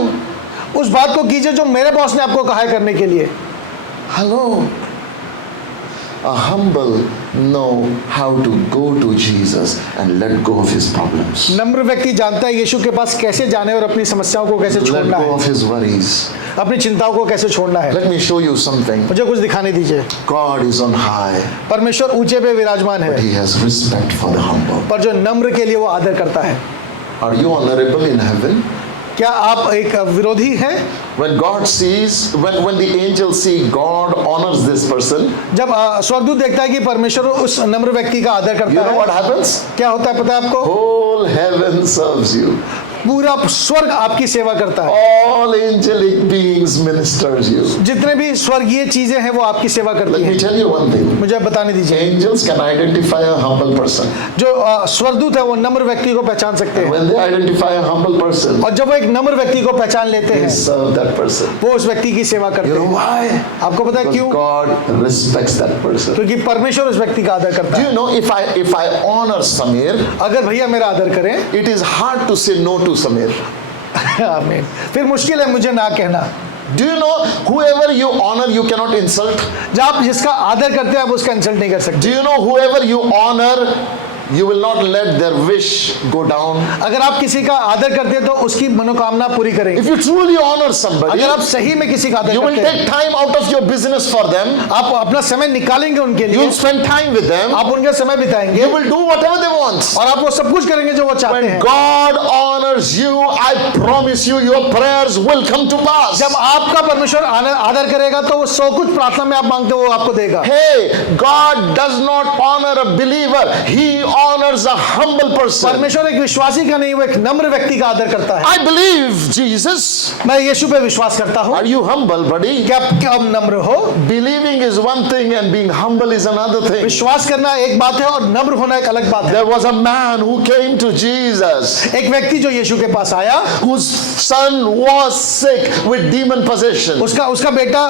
उस बात को कीजिए जो मेरे बॉस ने आपको कहा है करने के लिए। Hello. A humble know how to go to Jesus and let go of his problems. नम्र व्यक्ति जानता है यीशु के पास कैसे जाने और अपनी समस्याओं को कैसे Let छोड़ना go है, of his worries. अपनी चिंताओं को कैसे छोड़ना है। Let me show you something. मुझे कुछ दिखाने दीजिए। God is on high. परमेश्वर ऊंचे पे विराजमान है, He has respect for the humble. पर जो नम्र के लिए वो आदर करता है। Are you honorable in heaven? क्या आप एक विरोधी हैं? When God sees, when the angels see God honors this person, जब स्वर्गदूत देखता है कि परमेश्वर उस नम्र व्यक्ति का आदर you करता know what है, happens? क्या होता है पता है आपको? Whole heaven serves you. पूरा स्वर्ग आपकी सेवा करता है। All angelic beings ministers you. जितने भी स्वर्गीय चीजें हैं वो आपकी सेवा करती Let me हैं। tell you one thing. मुझे बताने दीजिए, Angels can identify a humble person. जो स्वर्गदूत है वो नम्र व्यक्ति को पहचान सकते हैं, When they identify a humble person, और जब वो एक नम्र व्यक्ति को पहचान लेते they हैं serve that person. वो उस व्यक्ति की सेवा करते You know हैं। why? आपको पता है Because क्यों? God respects that person. क्योंकि परमेश्वर उस व्यक्ति का आदर करता Do है। you know if I honor Samir, अगर भैया मेरा आदर करें, it is hard to say no to Samir. आमीन, फिर मुश्किल है मुझे ना कहना। Do you know whoever you honor you cannot insult? जब आप जिसका आदर करते हैं आप उसका इंसल्ट नहीं कर सकते। Do you know whoever you honor you will not let their wish go down? अगर आप किसी का आदर करते हैं तो उसकी मनोकामना पूरी करेंगे। If you truly honor somebody, अगर आप सही में किसी का आदर you will करते हैं, take time out of your business for them. आप अपना समय निकालेंगे उनके You लिए, will spend time with them. आप उनके समय बिताएंगे You will do whatever they want. और आप वो सब कुछ करेंगे जो वो चाहते When हैं। God honors you, I promise you, your prayers will come to pass. जब आपका परमेश्वर आदर करेगा तो वो सब कुछ प्रार्थना में आप मांगते हो वो आपको देगा। Hey, God does not honor a believer. He honors a humble person. परमेश्वर एक विश्वासी का नहीं, वो एक नम्र व्यक्ति का आदर करता है। I believe Jesus. मैं यीशु पे विश्वास करता हूँ। Are you humble, buddy? क्या आप नम्र हो? Believing is one thing and being humble is another thing. विश्वास करना एक बात है और नम्र होना एक अलग बात है। There was a man who came to Jesus, एक व्यक्ति जो यीशु के पास आया, whose son was sick with demon possession. उसका बेटा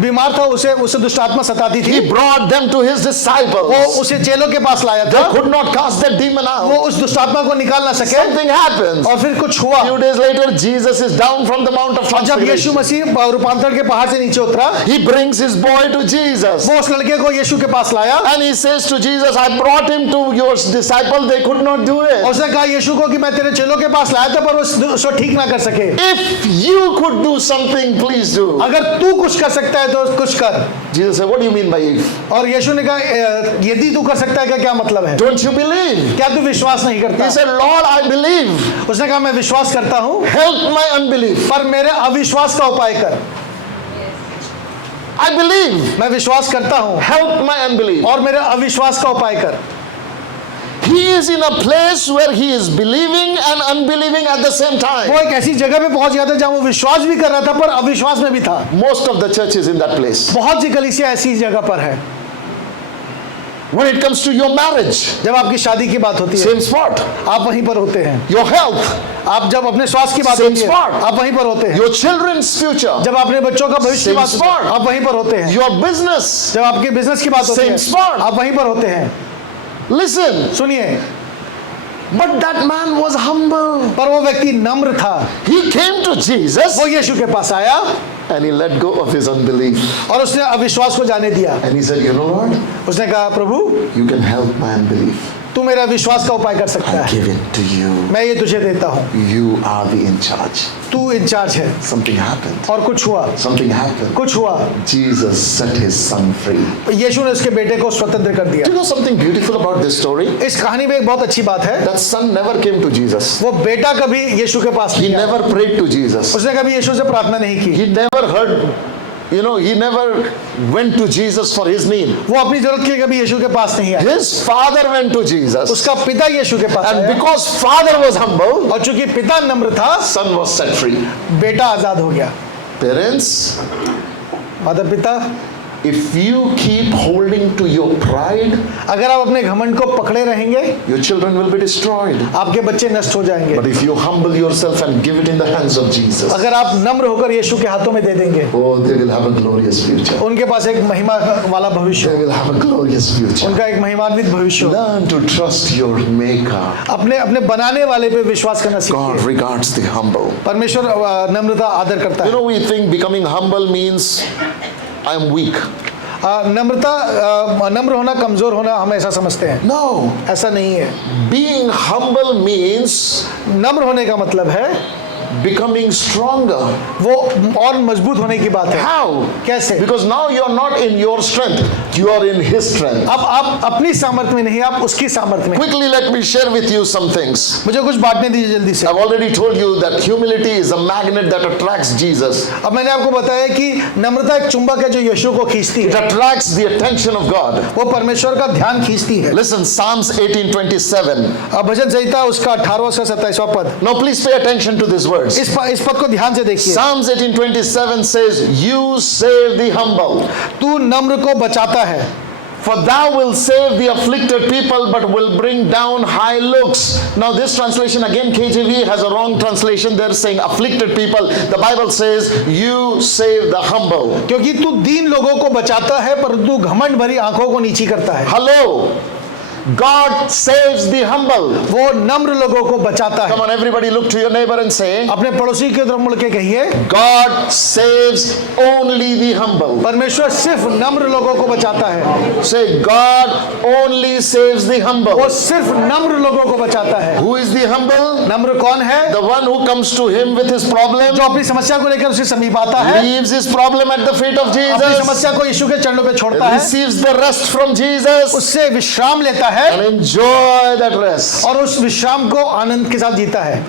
बीमार था, उसे दुष्ट आत्मा सताती थी। He brought them to his disciples. वो उसे चेलों के पास लाया They था। could not cast that demon वो out. उस दुष्ट आत्मा को निकाल ना सके। Something happens. और फिर कुछ हुआ। Few days later, Jesus is down from the Mount of और जब यीशु Transfiguration. मसीह रूपांतरण के पहाड़ से नीचे उतरा, He brings his boy to Jesus. वो उस लड़के को यीशु के पास लाया। And he says to Jesus, I brought him to your disciple, they could not do और it. उसने कहा यीशु को कि मैं तेरे चेलों के पास लाया था, पर वो उसको ठीक ना कर सके। If you could do something, please do. अगर तू कुछ कर सकता है तो कुछ कर। Jesus said, what do you mean by if? और यीशु ने कहा यदि तू कर सकता है का क्या मतलब है? Don't you believe? क्या तू विश्वास नहीं करता? He said, Lord, I believe. उसने कहा मैं विश्वास करता हूँ, Help my unbelief. पर मेरे अविश्वास का उपाय कर। I believe. मैं विश्वास करता हूँ Help my unbelief. और मेरे अविश्वास का उपाय कर। He is in a place where he is believing and unbelieving at the same वो time. एक ऐसी जगह पे पहुंच गया था जहाँ वो विश्वास भी कर रहा था पर अविश्वास में भी था। Most of the church is in that place. बहुत सी कलीसिया ऐसी जगह पर है। When it comes to your marriage, जब आपकी शादी की बात होती है, same spot. आप वहीं पर होते हैं। Your health, आप जब अपने स्वास्थ्य की बात Same होती है, spot. आप वहीं पर होते हैं। your children's future, जब अपने बच्चों का भविष्य की Same बात होती है, spot. आप वहीं पर होते हैं। your business. जब आपके बिजनेस की बात होती Same है, spot. आप वहीं पर होते हैं। Listen, सुनिए, but that man was humble. पर वो व्यक्ति नम्र था। He came to Jesus वो यीशु के पास आया and he let go of his unbelief. और उसने अविश्वास को जाने दिया। And he said, you know Lord, उसने कहा प्रभु you can help my unbelief. तू मेरा विश्वास का उपाय कर सकता I है, give it to you. मैं ये तुझे देता हूँ। You are the in charge. तू इंचार्ज है। Something happened. और कुछ हुआ, Something happened. कुछ हुआ। Jesus set his son free. यीशु ने उसके बेटे को स्वतंत्र कर दिया। Do you know something beautiful about this story? इस कहानी में एक बहुत अच्छी बात है, That son never came to Jesus. वो बेटा कभी यीशु के पास He नहीं आया। never prayed to Jesus. उसने कभी यीशु से प्रार्थना नहीं की। He never heard, he never went to Jesus for his need. वो अपनी जरूरत के लिए कभी यीशु के पास नहीं आया। His father went to Jesus. उसका पिता यीशु के पास And आया because father was humble, और चूंकि पिता नम्र था, son was set free. बेटा आजाद हो गया। Parents, माता पिता, if you keep holding to your pride, अगर आप अपने घमंड को पकड़े रहेंगे, your children will be destroyed. आपके बच्चे नष्ट हो जाएंगे। But if you humble yourself and give it in the hands of Jesus, अगर आप नम्र होकर यीशु के हाथों में दे देंगे, oh, they will have a glorious future. उनके पास एक महिमा वाला भविष्य, They will have a glorious future. उनका एक महिमान्वित भविष्य। Learn to trust your maker. अपने बनाने वाले पे विश्वास करना God सीखिए। regards the humble. परमेश्वर नम्रता आदर करता You है। know, we think becoming humble means I am weak. नम्र होना कमजोर होना हम ऐसा समझते हैं, No. ऐसा नहीं है। Being humble means नम्र होने का मतलब है becoming stronger. वो और मजबूत होने की बात है। How? कैसे? Because now you are not in your strength, you are in his strength. अब आप अपनी सामर्थ्य में नहीं, आप उसकी सामर्थ्य में। Quickly, let me share with you some things. मुझे कुछ बांटने दीजिए जल्दी से। I've already told you that humility is a magnet that attracts Jesus. अब मैंने आपको बताया कि नम्रता एक चुंबक है जो यीशु को खींचती It है, attracts the attention of God. वो परमेश्वर का ध्यान खींचती है। Listen, Psalms 18:27. अब भजन संहिता उसका 18वां से 27वां पद, Now please pay attention to these words. इस पद को ध्यान से देखिए। Psalms 18:27 says, "You save the humble, तू नम्र को बचाता है, for thou wilt save the afflicted people, but will bring down high looks." Now this translation again, KJV has a wrong translation. They're saying afflicted people. The Bible says, "You save the humble." क्योंकि तू दीन लोगों को बचाता है परंतु घमंड भरी आंखों को नीची करता है। Hello. God saves the humble. वो नम्र लोगों को बचाता Come है। on, everybody, look to your neighbor and say, अपने पड़ोसी की तरफ मुड़ के कहिए, God saves only the humble. परमेश्वर सिर्फ नम्र लोगों को बचाता है। Say, God only saves the humble. वो सिर्फ नम्र लोगों को बचाता है। Who is the humble? नम्र कौन है? The one who comes to him with his problem, जो अपनी समस्या को लेकर उसे समीप आता है, leaves his problem at the feet of अपनी Jesus, समस्या को यीशु के चरणों पे छोड़ता है, receives the rest from Jesus, उससे विश्राम लेता है and enjoy that rest. और उस विश्राम को आनंद के साथ जीता है।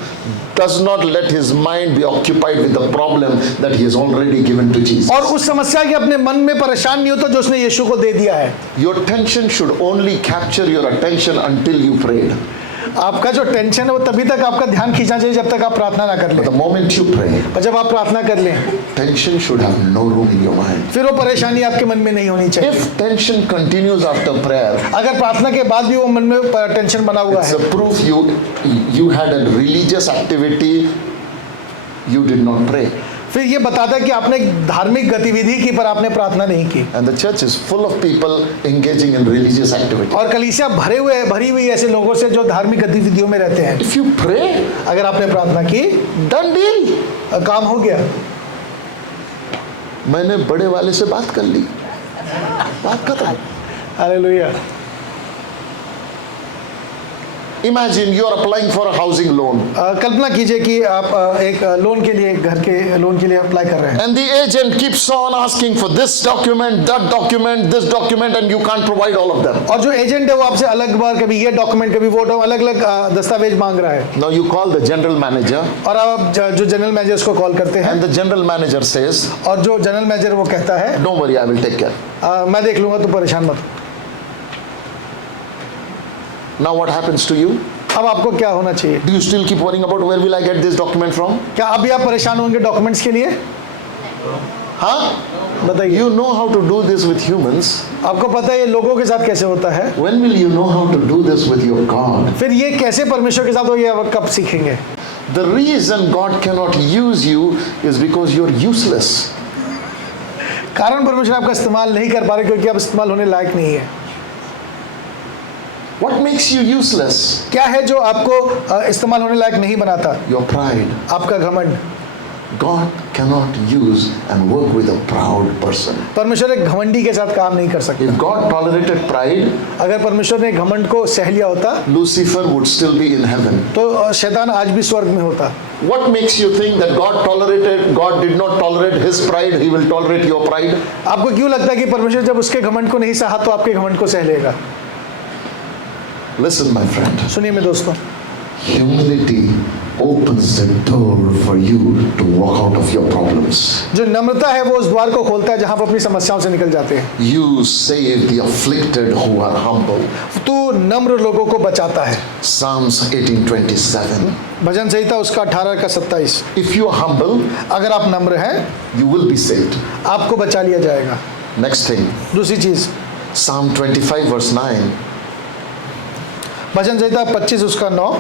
does not let his mind be occupied with the problem that he has already given to Jesus. और उस समस्या के अपने मन में परेशान नहीं होता जो उसने यीशु को दे दिया है। Your tension should only capture your attention until you prayed. आपका जो टेंशन है वो तभी तक आपका ध्यान खींचना चाहिए जब तक आप प्रार्थना ना कर The लें। moment you pray, और जब आप प्रार्थना कर लें tension should have no room in your mind. फिर वो परेशानी आपके मन में नहीं होनी चाहिए। If tension continues after prayer, अगर प्रार्थना के बाद भी वो मन में टेंशन बना हुआ it's है a proof you had a religious activity, you did not pray. फिर ये बताता है कि आपने एक धार्मिक गतिविधि की पर आपने प्रार्थना नहीं की। And the church is full of people engaging in religious activity. और कलीसिया भरी हुई ऐसे लोगों से जो धार्मिक गतिविधियों में रहते हैं। If you pray, अगर आपने प्रार्थना की done deal. काम हो गया। मैंने बड़े वाले से बात कर ली, बात खत्म। Hallelujah. Imagine you are applying for a housing loan, कल्पना कीजिए कि आप एक लोन के लिए घर के लोन के लिए अप्लाई कर रहे हैं and the agent keeps on asking for this document, that document, this document, and you can't provide all of them. और जो एजेंट है वो आपसे अलग बार कभी ये डॉक्यूमेंट कभी वो अलग अलग दस्तावेज मांग रहा है। Now you call the general manager, और आप जो जनरल मैनेजर उसको कॉल करते हैं and the general manager says, और जो जनरल मैनेजर वो कहता है "Don't worry, I will take care." मैं देख लूंगा, तू परेशान मत हो। Now what happens to you? अब आपको क्या होना चाहिए? Do you still keep worrying about where will I get this document from? क्या अभी आप परेशान होंगे डॉक्यूमेंट्स के लिए? Huh? बताइए। You know how to do this with humans. आपको पता है ये लोगों के साथ कैसे होता है? When will you know how to do this with your God? फिर ये कैसे परमेश्वर के साथ हो ये आप कब सीखेंगे? The reason God cannot use you is because you're useless. कारण परमेश्वर आपका इस्तेमाल नहीं कर पा रहे क्योंकि आप इस्तेमाल होने लायक नहीं है। What makes you useless? क्या है जो आपको इस्तेमाल होने लायक नहीं बनाता? Your pride. आपका घमंड। God cannot use and work with a proud person. परमेश्वर एक घमंडी के साथ काम नहीं कर सकता। If God tolerated pride, अगर परमेश्वर ने घमंड को सह लिया होता Lucifer would still be in heaven. तो शैतान आज भी स्वर्ग में होता। What makes you think that God did not tolerate his pride, he will tolerate your pride? आपको क्यों लगता है कि परमेश्वर जब उसके घमंड को नहीं सहा तो आपके घमंड को सह लेगा? Listen, my friend. सुनिए मेरे दोस्तों, Humility opens the door for you to walk out of your problems. जो नम्रता है वो उस द्वार को खोलता है जहां आप अपनी समस्याओं से निकल जाते हैं। You save the afflicted who are humble. तू नम्र लोगों को बचाता है। Psalms 18:27. भजन संहिता उसका 18 का 27। If you are humble, अगर आप नम्र हैं you will be saved. आपको बचा लिया जाएगा। Next thing, दूसरी चीज Psalm 25 verse 9. भजन संहिता 25 उसका 9।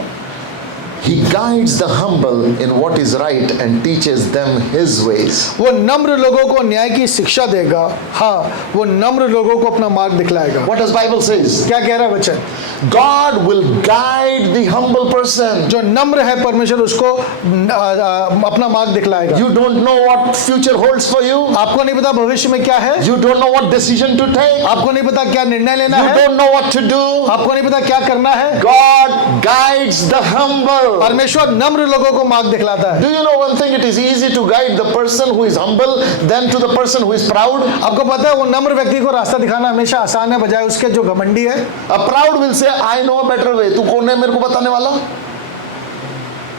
He guides the humble in what is right and teaches them his ways. वो नम्र लोगों को न्याय की शिक्षा देगा। हाँ, वो नम्र लोगों को अपना मार्ग दिखलाएगा। What does Bible says? क्या कह रहा है वचन? God will guide the humble person. जो नम्र है परमेश्वर उसको अपना मार्ग दिखलाएगा। You don't know what future holds for you. आपको नहीं पता भविष्य में क्या है। You don't know what decision to take. आपको नहीं पता क्या निर्णय लेना You है। don't know what to do. आपको नहीं पता क्या करना है। God guides the humble. परमेश्वर नम्र लोगों को मार्ग दिखलाता है। Do you know one thing? It is easy to guide the person who is humble than to the person who is proud. आपको पता है वो नम्र व्यक्ति को रास्ता दिखाना हमेशा आसान है बजाय उसके जो घमंडी है। A proud will say, I know a better way. तू कौन है मेरे को बताने वाला?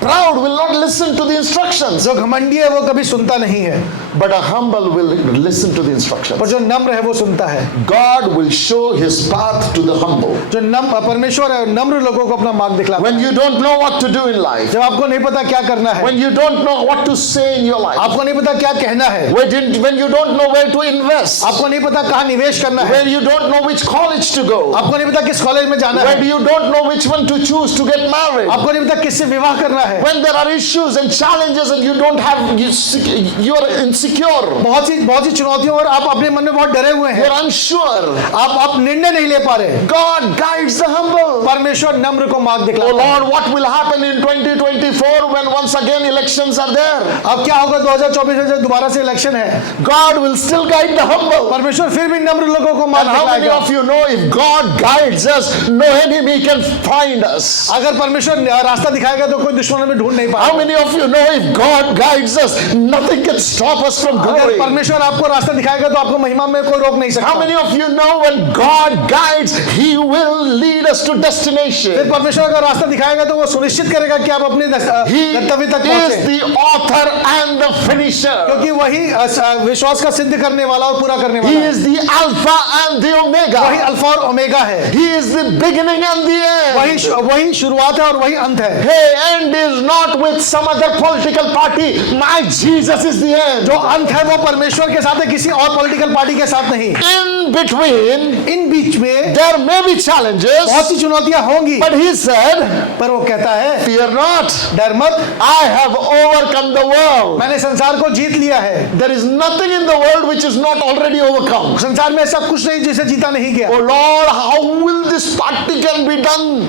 Proud will not listen to the instructions. जो घमंडी है वो कभी सुनता नहीं है, But a humble will listen to the instructions. पर जो नम्र है वो सुनता है। God will show his path to the humble. जो परमेश्वर है नम्र लोगों को अपना मार्ग दिखलाता है। When you don't know what to do in life, जब आपको नहीं पता क्या करना है, when you don't know what to say in your life, आपको नहीं पता क्या कहना है, when you don't know where to invest, आपको नहीं पता कहाँ निवेश करना है, where you don't know which college to go, आपको नहीं पता किस कॉलेज में जाना है, when you don't know which one to choose to get married, आपको नहीं पता किससे विवाह करना है, when there are issues and challenges and you don't have, you are insecure, बहुत सी चुनौतियों और आप अपने मन में बहुत डरे हुए you हैं, are unsure, आप निर्णय नहीं ले पा रहे। God guides the humble. परमेश्वर नम्र को मार्ग Oh दिखलाता है। Lord, what will happen in 2024 when once again elections are there? अब क्या होगा 2024 में जब दोबारा से इलेक्शन है? God will still guide the humble. परमेश्वर फिर भी नम्र लोगों को And मार्ग how many दिखलाएगा। of you know if God guides us, no enemy can find us? अगर परमेश्वर रास्ता दिखाएगा तो कोई दुश्मन में ढूंढ नहीं How पाएगा। many of you know if God guides us, nothing can stop us us from अगर glory. परमेश्वर आपको रास्ता दिखाएगा तो आपको महिमा में कोई रोक नहीं How सकता। many of you know when God guides, He will lead us to फिर destination? परमेश्वर अगर रास्ता दिखाएगा तो वो सुनिश्चित करेगा कि आप अपने He गंतव्य तक is पहुंचे, the author and the finisher. क्योंकि वही विश्वास का सिद्ध करने वाला और पूरा करने He वाला है। is the Alpha and the वही Omega. अल्फा और ओमेगा है, He is the beginning and the end. वही शुरुआत है और वही अंत है। Hey, end is not with some other political party. My Jesus is the end. जो अंत है वो परमेश्वर के साथ है, किसी और पॉलिटिकल पार्टी के साथ नहीं। In between, इन बीच में there may be challenges, बहुत सी चुनौतियां होंगी, but He said, पर वो कहता है fear not. डर मत, I have overcome the world. मैंने संसार को जीत लिया है। There is nothing in the world which is not already overcome. संसार में ऐसा कुछ नहीं जिसे जीता नहीं गया। Oh Lord, how will this party can be done?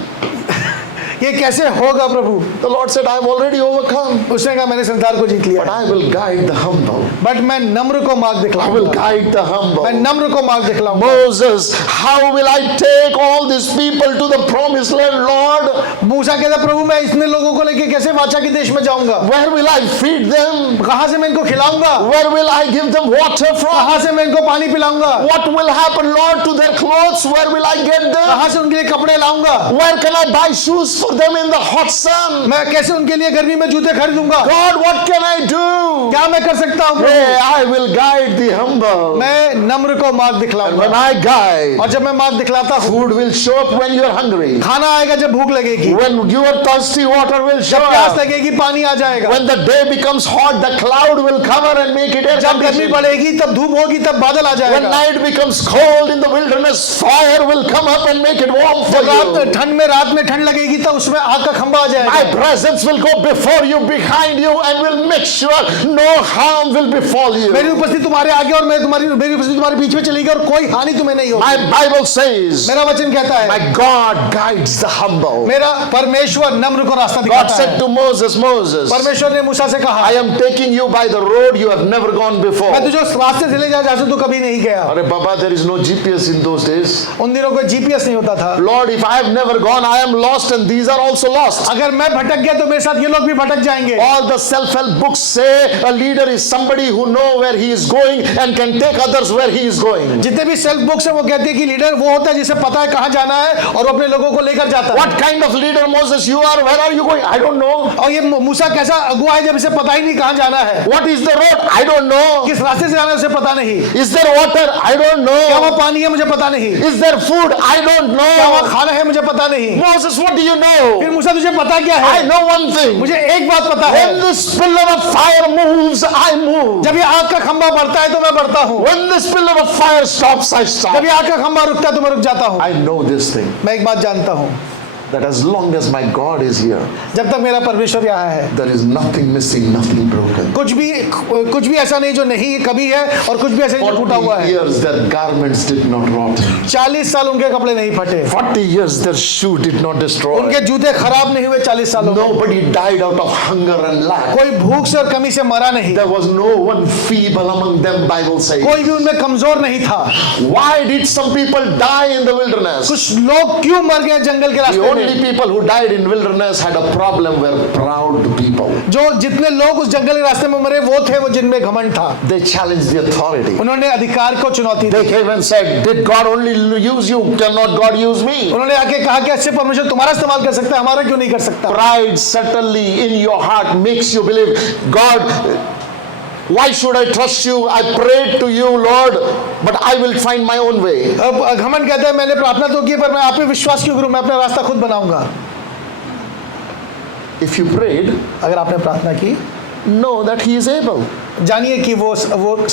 ये कैसे होगा प्रभु? The Lord said, I have already overcome, उसने कहा मैंने संसार को जीत लिया, but I will guide the humble. But मैं नम्र को मार्ग I will दिखलाऊंगा, guide the मैं humble. नम्र को मार्ग दिखलाऊंगा। Moses, how will I take all these people to the promised land, Lord? मूसा कहता प्रभु मैं इतने लोगों को लेके कैसे वाचा के देश में जाऊंगा? Where will I feed them? कहाँ से मैं इनको खिलाऊंगा? Where will I give them water from? कहाँ से मैं इनको पानी पिलाऊंगा? What will happen, Lord, to their clothes? Where will I get them? कहाँ से उनके लिए कपड़े लाऊंगा? Where can I buy shoes for them in the hot sun? मैं कैसे उनके लिए गर्मी में जूते खरीदूंगा? God, what can I do? क्या मैं कर सकता हूँ Hey, Prabhu? I will guide the humble. मैं नम्र को मार्ग And when दिखलाऊंगा, I guide, और जब मैं मार्ग दिखलाता हूँ, food will show up when you are hungry. खाना आएगा जब भूख लगेगी, When you are thirsty, water will show जब प्यास up. लगेगी पानी आ जाएगा, When the day becomes hot, the cloud will cover and make it air जब गर्मी conditioned. बढ़ेगी तब धूप होगी तब बादल आ When जाएगा, night becomes cold in the wilderness, fire will come up and make it warm for जब you. रात में ठंड लगेगी तब उसमें आग का खंभा आ My जाएगा, presence will go before you, behind you, and will make sure no harm will befall मेरी you. उपस्थिति तुम्हारे आगे और मेरी उपस्थिति तुम्हारे बीच में चलेगी और कोई हानि तुम्हें नहीं होगी। My Bible says, मेरा वचन कहता है my God guides the humble. मेरा परमेश्वर नम्र को रास्ता God दिखाता said है। to Moses, Moses, परमेश्वर ने मूसा से कहा I am taking you by the road you have never gone before. मैं तुझे उस रास्ते से ले जा जहाँ से तू कभी नहीं गया। Arey Baba, there is no GPS in those days. उन दिनों कोई जीपीएस नहीं होता था। Lord, if I have never gone, I am lost and these are also lost. अगर मैं भटक गया तो मेरे साथ ये लोग भी भटक जाएंगे। All the self-help books say a leader is somebody who know where he is going and can take others where he is going. जितने भी सेल्फ बुक्स है वो कहते हैं कि लीडर वो होता है जिसे पता है कहाँ जाना है और वो अपने लोगों को लेकर जाता है। What kind of leader, Moses, you are? Where are you going? I don't know. और ये मूसा कैसा अगुआ है जब इसे पता ही नहीं कहाँ जाना है, What is the road? I don't know. किस रास्ते से जाना है उसे पता नहीं, Is there water? I don't क्या वहाँ know. पानी है मुझे पता नहीं, Is there food? I don't क्या वहाँ know. खाना है मुझे पता नहीं। Moses, what do you फिर know? मूसा तुझे पता क्या I है? know one thing. मुझे एक बात पता है, When this pillar of fire moves, I move. जब ये आग का खंभा बढ़ता है तो मैं बढ़ता हूँ, When this pillar of fire stops, I जब stop. ये आग का खंभा रुकता है तो मैं रुक जाता हूँ। I know this thing, मैं एक बात जानता हूँ, that as long as my God is here, जब तक मेरा परमेश्वर यहाँ है there is nothing missing, nothing broken. कुछ भी ऐसा नहीं जो नहीं कभी है और कुछ भी ऐसा नहीं जो टूटा हुआ 40 है। years their garments did not rot. 40 साल उनके कपड़े नहीं फटे, 40 years their shoe did not destroy. उनके जूते खराब नहीं हुए 40 सालों में, Nobody died out of hunger and lack. कोई भूख से और कमी से मरा नहीं, There was no one feeble among them, Bible says. कोई भी उनमें कमजोर नहीं था। Why did some people die in the wilderness? कुछ लोग क्यों मर गए जंगल के The रास्ते only में? people who died in wilderness had a problem, were proud people. जो जितने लोग उस जंगल के रास्ते में मरे वो थे वो जिनमें घमंड था, They challenged the authority. उन्होंने अधिकार को चुनौती दी, They came and said, did God only use you? Cannot God use me? उन्होंने आके कहा कि ऐसे परमेश्वर तुम्हारा इस्तेमाल कर सकता है, हमारा क्यों नहीं कर सकता? Pride certainly in your heart makes you believe, God, why should I trust you? I prayed to you, Lord, but I will find my own way. अब घमंड कहता है मैंने प्रार्थना तो की पर मैं आप पे विश्वास क्यों करूं, मैं अपना रास्ता खुद बनाऊंगा। If you prayed, अगर आपने प्रार्थना की, know that He is able. जानिए कि वो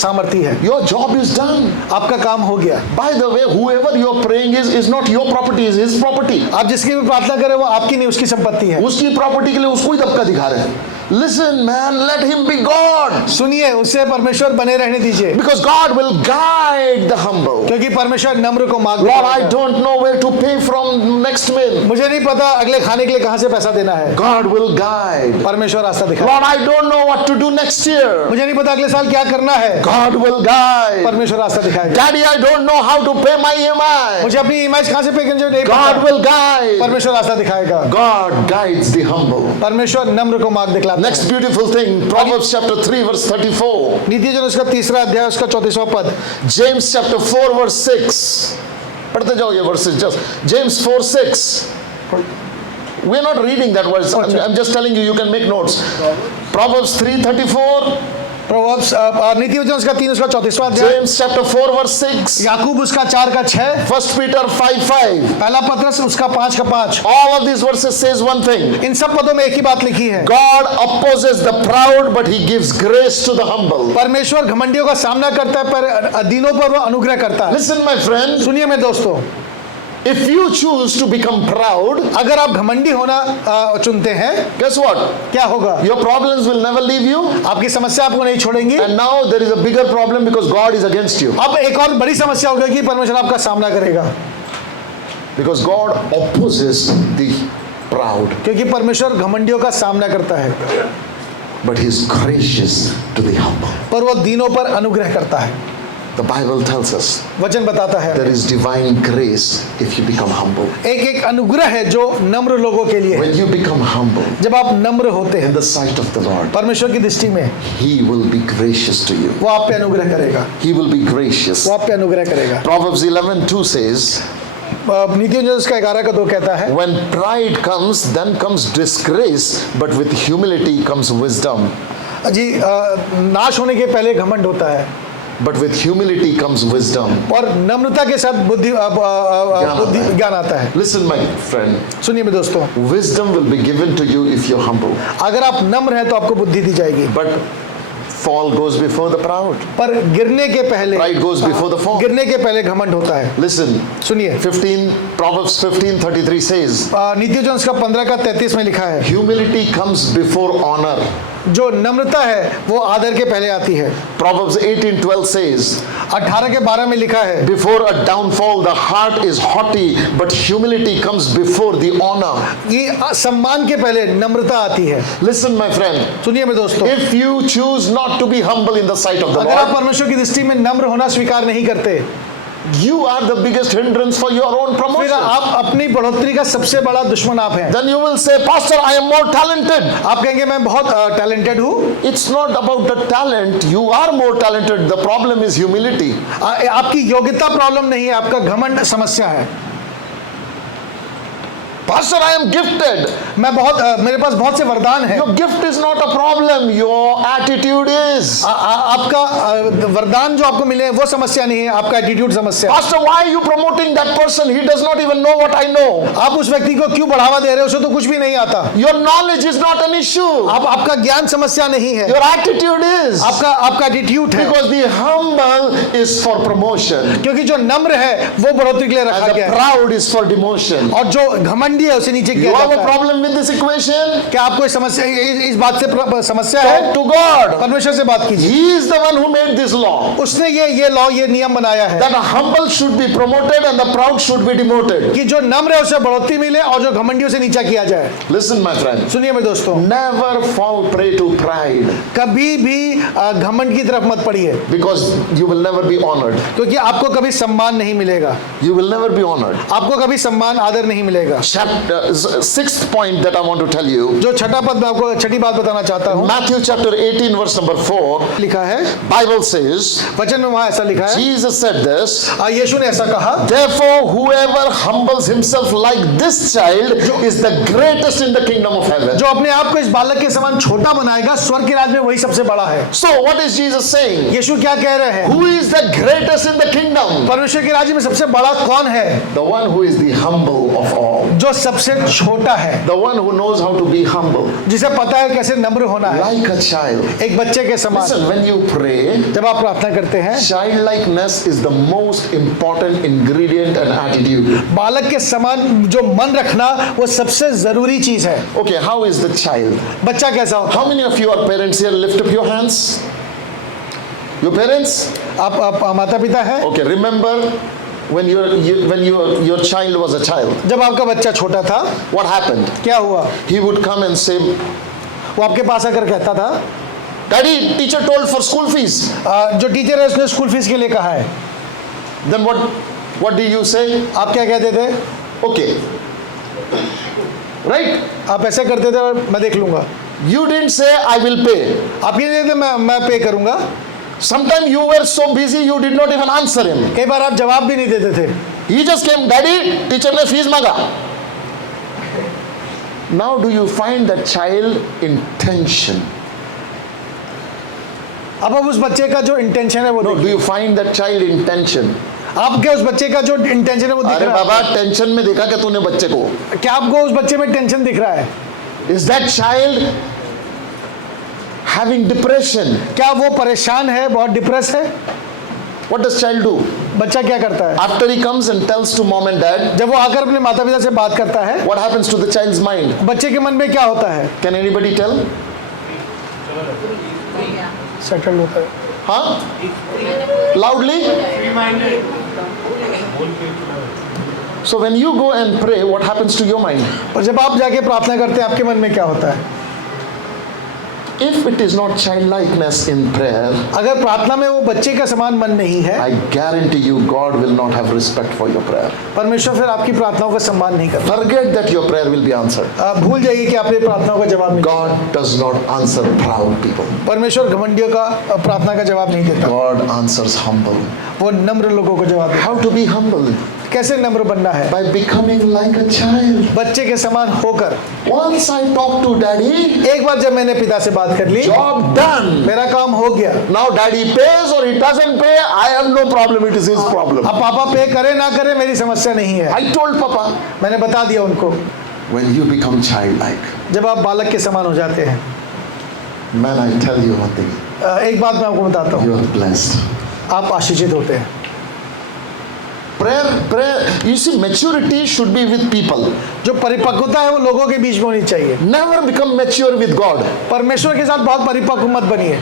सामर्थी है, Your job is done. आपका काम हो गया। By the way, whoever you are praying is not your property, is His property. आप जिसकी भी प्रार्थना करें वो आपकी नहीं उसकी संपत्ति है। उसकी प्रॉपर्टी के लिए उसको ही दबका दिखा रहे हैं. Listen, man, let Him be God. सुनिए, उससे परमेश्वर बने रहने दीजिए, Because God will guide the humble. क्योंकि परमेश्वर नम्र को मार्ग Lord, I दिखाएगा। don't know where to pay from next meal. मुझे नहीं पता अगले खाने के लिए कहाँ से पैसा देना है, God will guide. परमेश्वर रास्ता दिखाएगा। Lord, I don't know what to do next year. मुझे नहीं पता अगले साल क्या करना है, God will guide. परमेश्वर रास्ता दिखाएगा। Daddy, I don't know how to pay my EMI. मुझे अपनी इमेज कहाँ से पे करनी नहीं God पता, will guide. परमेश्वर रास्ता दिखाएगा। God guides the humble. परमेश्वर नम्र को मार्ग दिखलाता लाता Next है। beautiful thing, Proverbs chapter 3 verse 34. नीति वचन उसका 3 अध्याय उसका 34वां पद। James chapter 4 verse 6. पढ़ते जाओ ये verses just. James 4:6. We're not reading that verse. I'm just telling you, you can make notes. Proverbs 3:34. Proverbs नीति वचन उसका 3 उसका 34वां अध्याय। James chapter 4 verse 6. याकूब उसका 4 का 6। 1 Peter 5:5. पहला पत्रस उसका 5 का 5। All of these verses says one thing. इन सब पदों में एक ही बात लिखी है, God opposes the proud, but He gives grace to the humble. परमेश्वर घमंडियों का सामना करता है पर अधीनों पर वो अनुग्रह करता है। Listen, my friend. सुनिए मेरे दोस्तों, If you choose to become proud, अगर आप घमंडी होना चुनते हैं, guess what? क्या होगा? Your problems will never leave you. आपकी समस्या आपको नहीं छोड़ेंगी। And now there is a bigger problem because God is against you. अब एक और बड़ी समस्या होगी कि परमेश्वर आपका सामना करेगा, Because God opposes the proud, क्योंकि परमेश्वर घमंडियों का सामना करता है, but He is gracious to the humble. पर वो दीनों पर अनुग्रह करता है। The Bible tells us वचन बताता है there is divine grace if you become humble. एक अनुग्रह है जो नम्र लोगों के लिए है। When you become humble जब आप नम्र होते in हैं the sight of the Lord, परमेश्वर की दृष्टि में, He will be gracious to you. वो आप पे अनुग्रह करेगा, He will be gracious. वो आप पे अनुग्रह करेगा। Proverbs 11:2 says, नीति वचन उसका 11 का 2 कहता है, when pride comes, then comes disgrace, but with humility comes wisdom. जी नाश होने के पहले घमंड होता है, But with humility comes wisdom. और नम्रता के साथ बुद्धि ज्ञान आता है। Listen, my friend, सुनिए मेरे दोस्तों, wisdom will be given to you if you're humble. अगर आप नम्र हैं तो आपको बुद्धि दी जाएगी, But fall goes before the proud. पर गिरने के पहले, Pride goes before the fall. गिरने के पहले घमंड होता है। Listen, सुनिए, 15 Proverbs 15:33 says, नीति वचन उसका 15 का 33 में लिखा है, humility comes before honor. जो नम्रता है वो आदर के पहले आती है। Proverbs 18:12 says, 18 के 12 में लिखा है, before a downfall the heart is haughty, but humility comes before the honor. ये सम्मान के पहले नम्रता आती है। Listen, my friend, सुनिए मेरे दोस्तों, if you choose not to be humble in the sight of the अगर आप Lord, परमेश्वर की दृष्टि में नम्र होना स्वीकार नहीं करते, you are the biggest hindrance for your own फिर promotion. आप अपनी बढ़ोतरी का सबसे बड़ा दुश्मन आप हैं। Then you will say, Pastor, I am more talented. आप कहेंगे मैं बहुत टैलेंटेड हूँ। It's not about the talent. You are more talented. The problem is humility. आपकी योग्यता प्रॉब्लम नहीं है, आपका घमंड समस्या है। Pastor, I am gifted. मैं बहुत मेरे पास बहुत से वरदान हैं। Your gift is not a problem. Your attitude is. आपका वरदान जो आपको मिले हैं वो समस्या नहीं है, आपका एटीट्यूड समस्या है। Pastor, why are you promoting that person? He does not even know what I know. आप उस व्यक्ति को क्यों बढ़ावा दे रहे हो, उसे तो कुछ भी नहीं आता। Your knowledge is not an issue. आपका ज्ञान समस्या नहीं है, Your attitude is. आपका एटीट्यूड है। Because the humble is for promotion. क्योंकि जो नम्र है वो बढ़ोतरी के लिए रखा And गया the है, proud is for demotion. और जो घमंडी है उसे नीचे You किया have a जाता है। problem with this equation? क्या आपको समस्या इस बात से समस्या है? Talk to God. परमेश्वर से बात कीजिए। He is the one who made this law. उसने ये लॉ ये नियम बनाया है That a humble should be promoted and the proud should be demoted. कि जो नम्र है उसे बढ़ोतरी मिले और जो घमंडियों से नीचा किया जाए। Listen, my friend. सुनिए मेरे दोस्तों, Never fall prey to pride कभी भी घमंड की तरफ मत पड़िए, because you will never be honored. क्योंकि आपको कभी सम्मान नहीं मिलेगा। You will never be honored. आपको कभी सम्मान आदर नहीं मिलेगा। Sixth point that I want to tell you. जो छठा पद मैं आपको छठी बात बताना चाहता हूँ, Matthew chapter 18 verse number 4. लिखा है, Bible says, वचन में वहां ऐसा लिखा है, Jesus said this, यीशु ने ऐसा कहा, therefore whoever humbles himself like this child is the greatest in the kingdom of heaven. जो अपने आप को इस बालक के समान छोटा बनाएगा स्वर्ग के राज्य में वही सबसे बड़ा है। So what is Jesus saying? यीशु क्या कह रहे हैं? Who is the greatest in the kingdom? परमेश्वर के राज्य में सबसे बड़ा कौन है? The one who is the humble of all. जो सबसे छोटा है, The one who knows how to be humble. जिसे पता है कैसे नम्र होना है, Like a child. एक बच्चे के समान। Listen, when you pray, जब आप प्रार्थना करते हैं, childlikeness is the most important ingredient and attitude. बालक के समान जो मन रखना वो सबसे जरूरी चीज है। Okay, how is the child? बच्चा कैसा होता How many of you are parents here? Lift up your hands. Your parents? है? आप माता पिता है? Okay, remember when your child was a child. जब आपका बच्चा छोटा था What happened? क्या हुआ? He would come and say, वो आपके पास आकर कहता था, Daddy, teacher told for school fees. जो टीचर है उसने स्कूल फीस के लिए कहा है। Then what do you say? आप क्या कहते थे? Okay. Right? आप ऐसे करते थे, मैं देख लूंगा। You didn't say, I will pay. आप ये नहीं थे मैं पे करूंगा. Sometimes you were so busy you did not even answer him. कई बार आप जवाब भी नहीं देते थे. He just came, Daddy, teacher ने फीस मांगा. Now do you find that child intention? अब उस बच्चे का जो इंटेंशन है वो No, do देखिए. you find that child intention? आपके उस बच्चे का जो इंटेंशन है वो दिख अरे रहा बाबा टेंशन में देखा क्या तूने बच्चे को? है. क्या आपको उस बच्चे में टेंशन दिख रहा है? Is that child having depression? क्या वो परेशान है, बहुत डिप्रेस है? What does child do? बच्चा क्या करता है? After he comes and tells to mom and dad, जब वो आकर अपने माता पिता से बात करता है, what happens to the child's mind? बच्चे के मन में क्या होता है? Can anybody tell? सेटल होता है. Huh? Loudly? So when you go and pray, what happens to your mind? और जब आप जाके प्रार्थना करते हैं आपके मन में क्या होता है? If it is not childlikeness in prayer, अगर प्रार्थना में वो बच्चे का समान मन नहीं है, I guarantee you God will not have respect for your prayer. परमेश्वर फिर आपकी प्रार्थनाओं का सम्मान नहीं करता. Forget that your prayer will be answered. आप भूल जाइए कि आपने प्रार्थनाओं का जवाब मिला. God does not answer proud people. परमेश्वर घमंडियों का प्रार्थना का जवाब नहीं देता. God answers humble. वो नम्र लोगों को जवाब देता. How to be humble? कैसे नम्र बनना है? By becoming like a child. बच्चे के समान होकर. Once I talked to daddy, एक बार जब मैंने पिता से बात कर ली, job done. मेरा काम हो गया. Now daddy pays or he doesn't pay, I have no problem. It is his problem. अब पापा पे करे ना करे मेरी समस्या नहीं है. I told Papa, मैंने बता दिया उनको. when you become childlike, जब आप बालक के समान हो जाते हैं, man, I tell you one thing, एक बात मैं आपको बताता हूँ, you are blessed. आप आशीषित होते हैं. Prayer, you see, maturity should be with people. जो परिपक्वता है वो लोगों के बीच में होनी चाहिए. Never become mature with God. परमेश्वर के साथ बहुत परिपक्व मत बनिए.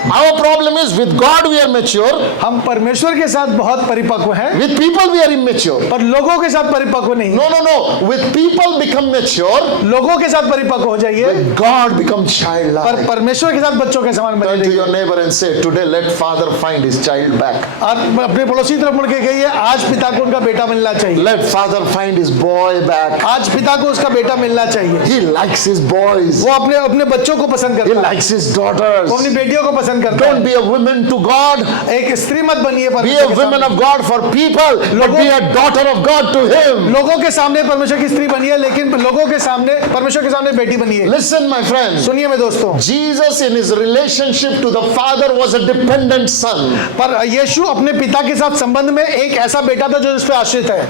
Our problem is with God we are mature, हम परमेश्वर के साथ बहुत परिपक्व हैं, with people we are immature. पर लोगों के साथ परिपक्व नहीं. No. With people become mature, लोगों के साथ परिपक्व हो जाइए, with God become पर childlike. परमेश्वर के साथ बच्चों के समान बने Turn to रहिए. your neighbor and say, today let father find his child back. आप अपने पड़ोसी की तरफ मुड़ के कहिए, आज पिता को उनका बेटा मिलना चाहिए. Let father find his boy back. आज पिता को उसका बेटा मिलना चाहिए. He likes his boys. वो अपने बच्चों को पसंद He करता है, likes his daughters. वो अपनी बेटियों को पसंद करता Don't है. be a woman to God. एक स्त्री मत बनिए Be परमेश्वर a के woman सामने. of God for people, but be a daughter of God to Him. लोगों के सामने परमेश्वर की स्त्री बनिए, लेकिन लोगों के सामने परमेश्वर के सामने बेटी बनिए. Listen, my friends. सुनिए मेरे दोस्तों, Jesus in his relationship to the Father was a dependent son. पर यीशु अपने पिता के साथ संबंध में एक ऐसा बेटा था जो इस पे आश्रित है.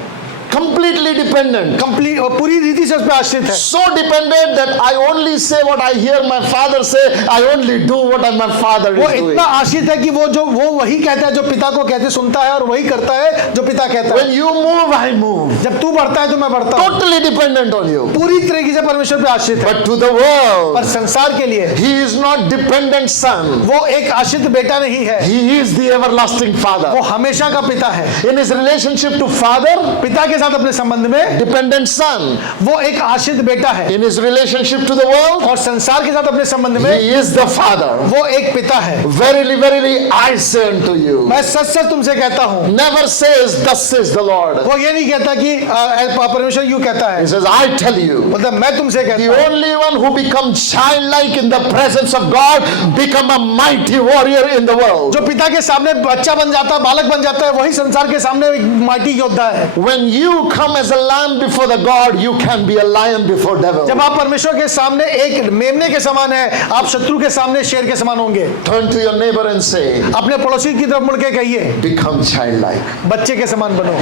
Completely dependent. कंप्लीट और पूरी रीति से उस पे आश्रित है. So dependent that I only say what I hear my father say. I only do what my father वो is doing. इतना आश्रित है कि वो वही कहता है जो पिता को कहते सुनता है, और वही करता है जो पिता कहता है. When you move, I move. जब तू बढ़ता है तो मैं बढ़ता हूँ. Totally dependent on you. पूरी तरीके से परमेश्वर पे आश्रित है. But to the world, पर संसार के लिए he is not dependent son. वो एक आश्रित बेटा नहीं है, He is the everlasting father. वो हमेशा का पिता है. In his relationship to father, पिता के साथ अपने संबंध में dependent son. वो एक आश्रित बेटा है, In his relationship to the world, और संसार के साथ अपने संबंध में he is the father. वो एक पिता है. Verily, verily, I say unto you. मैं सच सच तुमसे कहता हूँ. Never says, thus says the Lord. वो ये नहीं कहता कि परमेश्वर यूं कहता है, He says, I tell you. मतलब मैं तुमसे The कहता हूँ. only one who becomes childlike in the presence of God become a mighty warrior in the world. जो पिता के सामने बच्चा बन जाता है, बालक बन जाता है, वही संसार के सामने एक माटी योद्धा है. When you come as a lamb before the God, you can be a lion before devil. जब आप परमेश्वर के सामने एक मेमने के समान है, आप शत्रु के सामने शेर के समान होंगे. Turn to your neighbor and say, अपने पड़ोसी की तरफ मुड़ के कहिए, become childlike. बच्चे के समान बनो.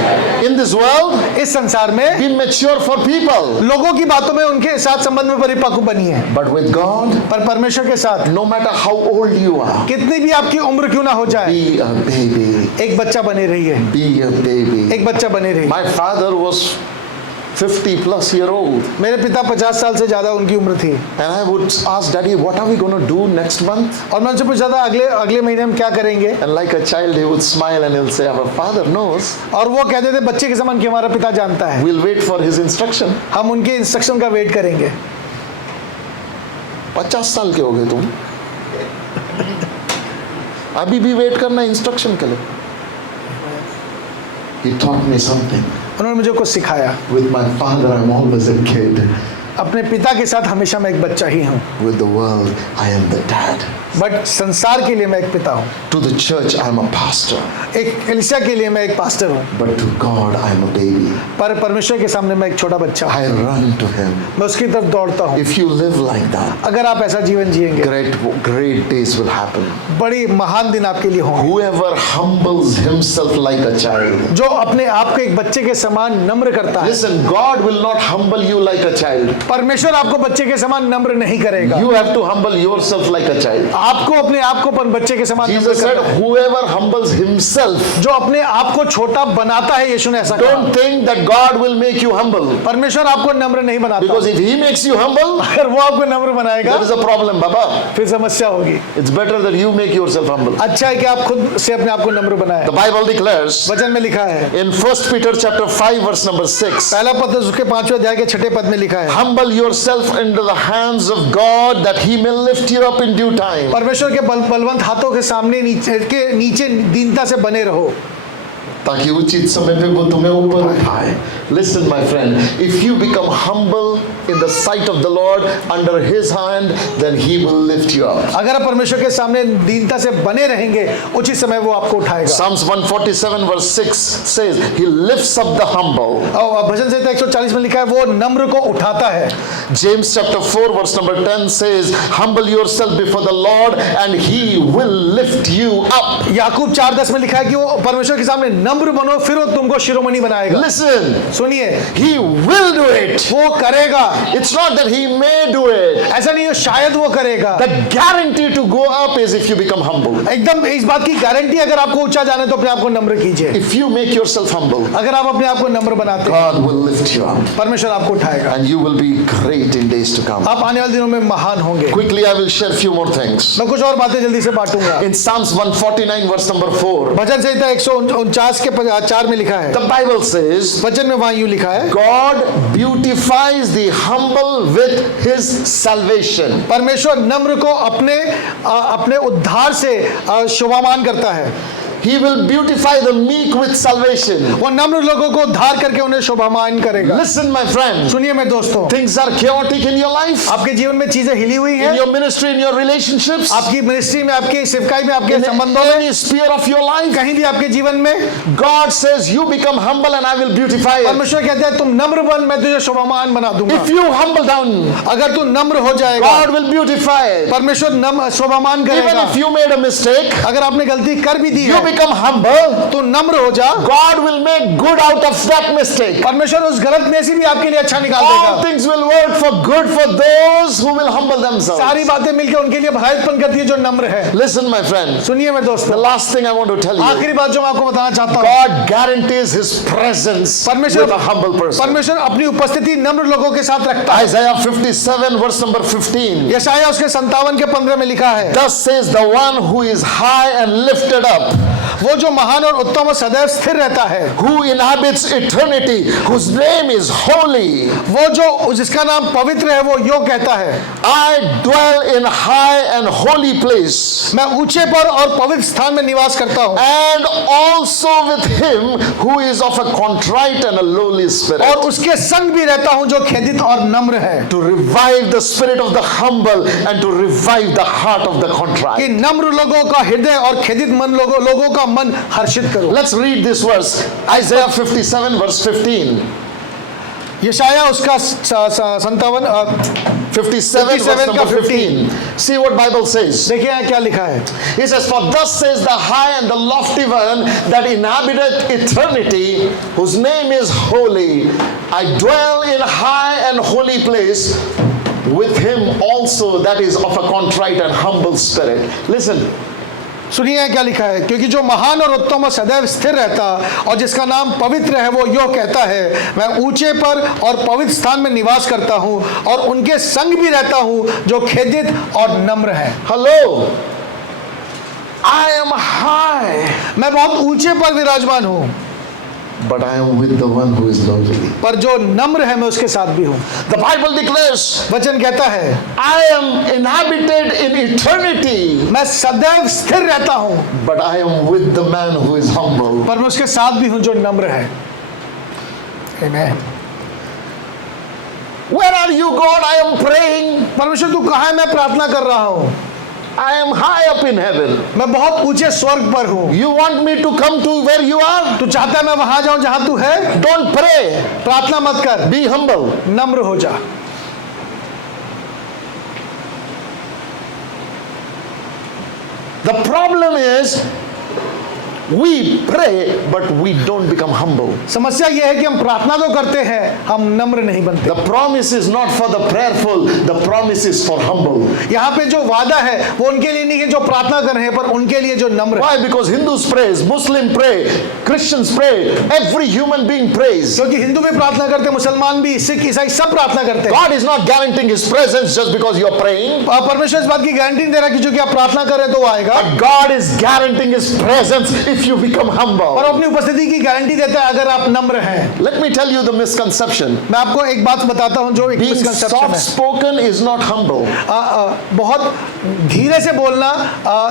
In this world, इस संसार में be mature for people. लोगों की बातों में उनके साथ संबंध में परिपक्व बनिए, But with God, पर परमेश्वर के साथ no matter how old you are, कितनी भी आपकी उम्र क्यों ना हो जाए, be a baby. एक बच्चा बने रहिए. Be a baby. एक बच्चा बने रहिए. My father was 50+ मेरे पिता 50 साल से ज्यादा उनकी उम्र थी, and I would ask daddy, what are we going to do next month? और मैं उनसे पूछा था अगले महीने हम क्या करेंगे, And like a child he would smile and he'll say, our father knows. और वो कहते थे बच्चे के समान कि हमारा पिता जानता है, We'll wait for his instruction. हम उनके इंस्ट्रक्शन का वेट करेंगे. 50 साल के हो गए तुम, अभी भी वेट करना इंस्ट्रक्शन के लिए. He taught me something. उन्होंने मुझे कुछ सिखाया. With my father I'm always a kid. अपने पिता के साथ हमेशा मैं एक बच्चा ही हूँ, With the world, I am the dad. But संसार के लिए मैं एक पिता हूँ, To the church, I am a pastor. एक कलीसिया के लिए मैं एक पास्टर हूँ, But to God, I am a baby. पर परमेश्वर के सामने मैं एक छोटा बच्चा हूँ, I run to Him. मैं उसकी तरफ दौड़ता हूँ। If you live like that, अगर आप ऐसा जीवन जिएंगे, great days will happen. बड़ी महान दिन आपके लिए होंगे। Whoever humbles himself like a child. जो अपने आप को एक बच्चे के समान नम्र करता है, Listen, God will not humble you like a child. परमेश्वर आपको बच्चे के समान नम्र नहीं करेगा। You have to humble yourself like a child. आपको अपने आप को बच्चे के समान नम्र Jesus said, करना है। whoever humbles himself, जो अपने आप को छोटा बनाता है, यीशु ने ऐसा कहा। don't think that God will make you humble. परमेश्वर आपको नम्र नहीं बनाता, Because if He makes you humble, अगर वो आपको नम्र बनाएगा that is a problem, Baba. फिर समस्या होगी। It's better that you make yourself humble. अच्छा है कि आप खुद से अपने आप को नम्र बनाए। The Bible declares वचन में लिखा है, in 1 Peter chapter 5 verse number 6, पहला पद उसके 5वें अध्याय के 6ठे पद में लिखा है, humble yourself into the hands of God that He may lift you up in due time. परमेश्वर के बलवंत हाथों के सामने नीचे दीनता से बने रहो, ताकि उचित समय पे वो तुम्हें ऊपर उठाए. Listen, my friend, if you become humble in the sight of the Lord under His hand, then He will lift you up. अगर आप परमेश्वर के सामने दीनता से बने रहेंगे, उचित समय वो आपको उठाएगा। Psalms 147 verse 6 says, He lifts up the humble. और भजन संहिता 140 में लिखा है, वो नम्र को उठाता है। James chapter 4 verse number 10 says, humble yourself before the Lord and He will lift you up. याकूब 4:10 में लिखा है कि वो परमेश्वर के सामने नम्र बनो, फिर वो तुमको शिरोमणि बनाएगा। Listen, सुनिए, He will do it. वो करेगा। It's not that He may do it. ऐसा नहीं है शायद वो करेगा। The guarantee to go up is if you become humble. एकदम इस बात की गारंटी, अगर आपको ऊंचा जाना है तो अपने आप को नम्र कीजिए। If you make yourself humble, अगर आप अपने आप को नम्र बनाते हैं, God will lift you up परमेश्वर आपको उठाएगा, and you will be great in days to come. आप आने वाले दिनों में महान होंगे। Quickly, I will share few more things. मैं कुछ और बातें जल्दी से बांटूंगा। In Psalms 149 verse number 4, भजन संहिता 149 के 4 में लिखा है, the Bible says, वचन में वहां यूं लिखा है, God beautifies the humble with His salvation. परमेश्वर नम्र को अपने उद्धार से शोभामान करता है। He will beautify the meek with salvation. वो नम्र लोगों को उद्धार करके उन्हें शोभामान करेगा। Listen, my friend, सुनिए मेरे दोस्तों, things are chaotic in your life, आपके जीवन में चीजें हिली हुई in हैं, your ministry, in your relationships, आपकी मिनिस्ट्री में, आपकी सेवकाई में, आपके in संबंधों में, any sphere of your life. कहीं भी आपके जीवन में God says, you become humble and I will beautify it. परमेश्वर कहते हैं तुम नम्र बन, मैं तुझे शोभामान बना दूंगा। If you humble down, अगर तू नम्र हो जाएगा, God will beautify it. परमेश्वर शोभामान Even करेगा। if you made a mistake, अगर आपने गलती कर भी दी you है, become humble, तो नम्र हो जा, God will make good out of that mistake. परमेश्वर उस गलत में से भी आपके लिए अच्छा निकाल All देगा। things will work for good for those who will humble themselves. सारी बातें मिलकर उनके लिए भलाई उत्पन्न करती है जो नम्र है। Listen, my friend, सुनिए मेरे the दोस्तों, last thing I want to tell you, आखिरी बात जो मैं आपको बताना चाहता हूँ, God guarantees His presence with a humble person. परमेश्वर अपनी उपस्थिति नम्र लोगों के साथ रखता है। Isaiah 57 verse number 15. यशायाह उसके 57 के 15 में लिखा है, Thus says the one who is high and lifted up, वो जो महान और उत्तम और सदैव स्थिर रहता है, who inhabits eternity, whose name is holy. वो जो जिसका नाम पवित्र है, वो यो कहता है, I dwell in high and holy place, मैं ऊंचे पर और पवित्र स्थान में निवास करता हूँ, and also with him who is of a contrite and a lowly spirit. और उसके संग भी रहता हूँ जो खेदित और नम्र है, To revive the spirit of the humble and to revive the heart of the कि contrite. नम्र लोगों का हृदय और खेदित मन लोगों का मन हर्षित करो। Let's read this verse. Isaiah 57 verse 15. यशायाह उसका 57 verse number 15. See what Bible says. देखिए यहाँ क्या लिखा है, He says, for thus says the high and the lofty one that inhabiteth eternity, whose name is holy. I dwell in high and holy place with him also that is of a contrite and humble spirit. Listen, सुनिए क्या लिखा है, क्योंकि जो महान और उत्तम और सदैव स्थिर रहता और जिसका नाम पवित्र है, वो यो कहता है, मैं ऊंचे पर और पवित्र स्थान में निवास करता हूँ और उनके संग भी रहता हूँ जो खेदित और नम्र है। hello, I am high, मैं बहुत ऊंचे पर विराजमान हूँ, but I am with the one who is lowly. पर जो नम्र है मैं उसके साथ भी हूँ। The Bible declares, वचन कहता है, I am inhabited in eternity, मैं सदैव स्थिर रहता हूँ, but I am with the man who is humble. पर मैं उसके साथ भी हूँ जो नम्र है। Amen. Where are you, God? I am praying. परमेश्वर तू कहाँ है, मैं प्रार्थना कर रहा हूँ, I am high up in heaven. मैं बहुत ऊंचे स्वर्ग पर हूँ। You want me to come to where you are? तू चाहता है मैं वहां जाऊं जहां तू है? Don't pray. प्रार्थना मत कर, Be humble. नम्र हो जा। The problem is we pray but we don't become humble. समस्या यह है कि हम प्रार्थना तो करते हैं, हम नम्र नहीं बनते। The promise is not for the prayerful, the promise is for humble. यहाँ पे जो वादा है वो उनके लिए नहीं है जो प्रार्थना कर रहे हैं, पर उनके लिए जो नम्र है। Why? Because Hindus prays, Muslim pray, Christians pray, every human being prays. क्योंकि हिंदू भी प्रार्थना करते हैं, मुसलमान भी, सिख ईसाई सब प्रार्थना करते हैं। God is not guaranteeing His presence just because you are praying. परमेश्वर इस बात की गारंटी नहीं दे रहा कि जो कि आप प्रार्थना कर रहे हैं तो वो आएगा, But God is guaranteeing His presence if you become और humble. अपनी उपस्थिति की गारंटी देता है अगर आप नम्र हैं। Let me tell you the misconception. मैं आपको एक बात बताता हूं जो एक Being मिसकंसेप्शन soft है। spoken is not humble. बहुत धीरे से बोलना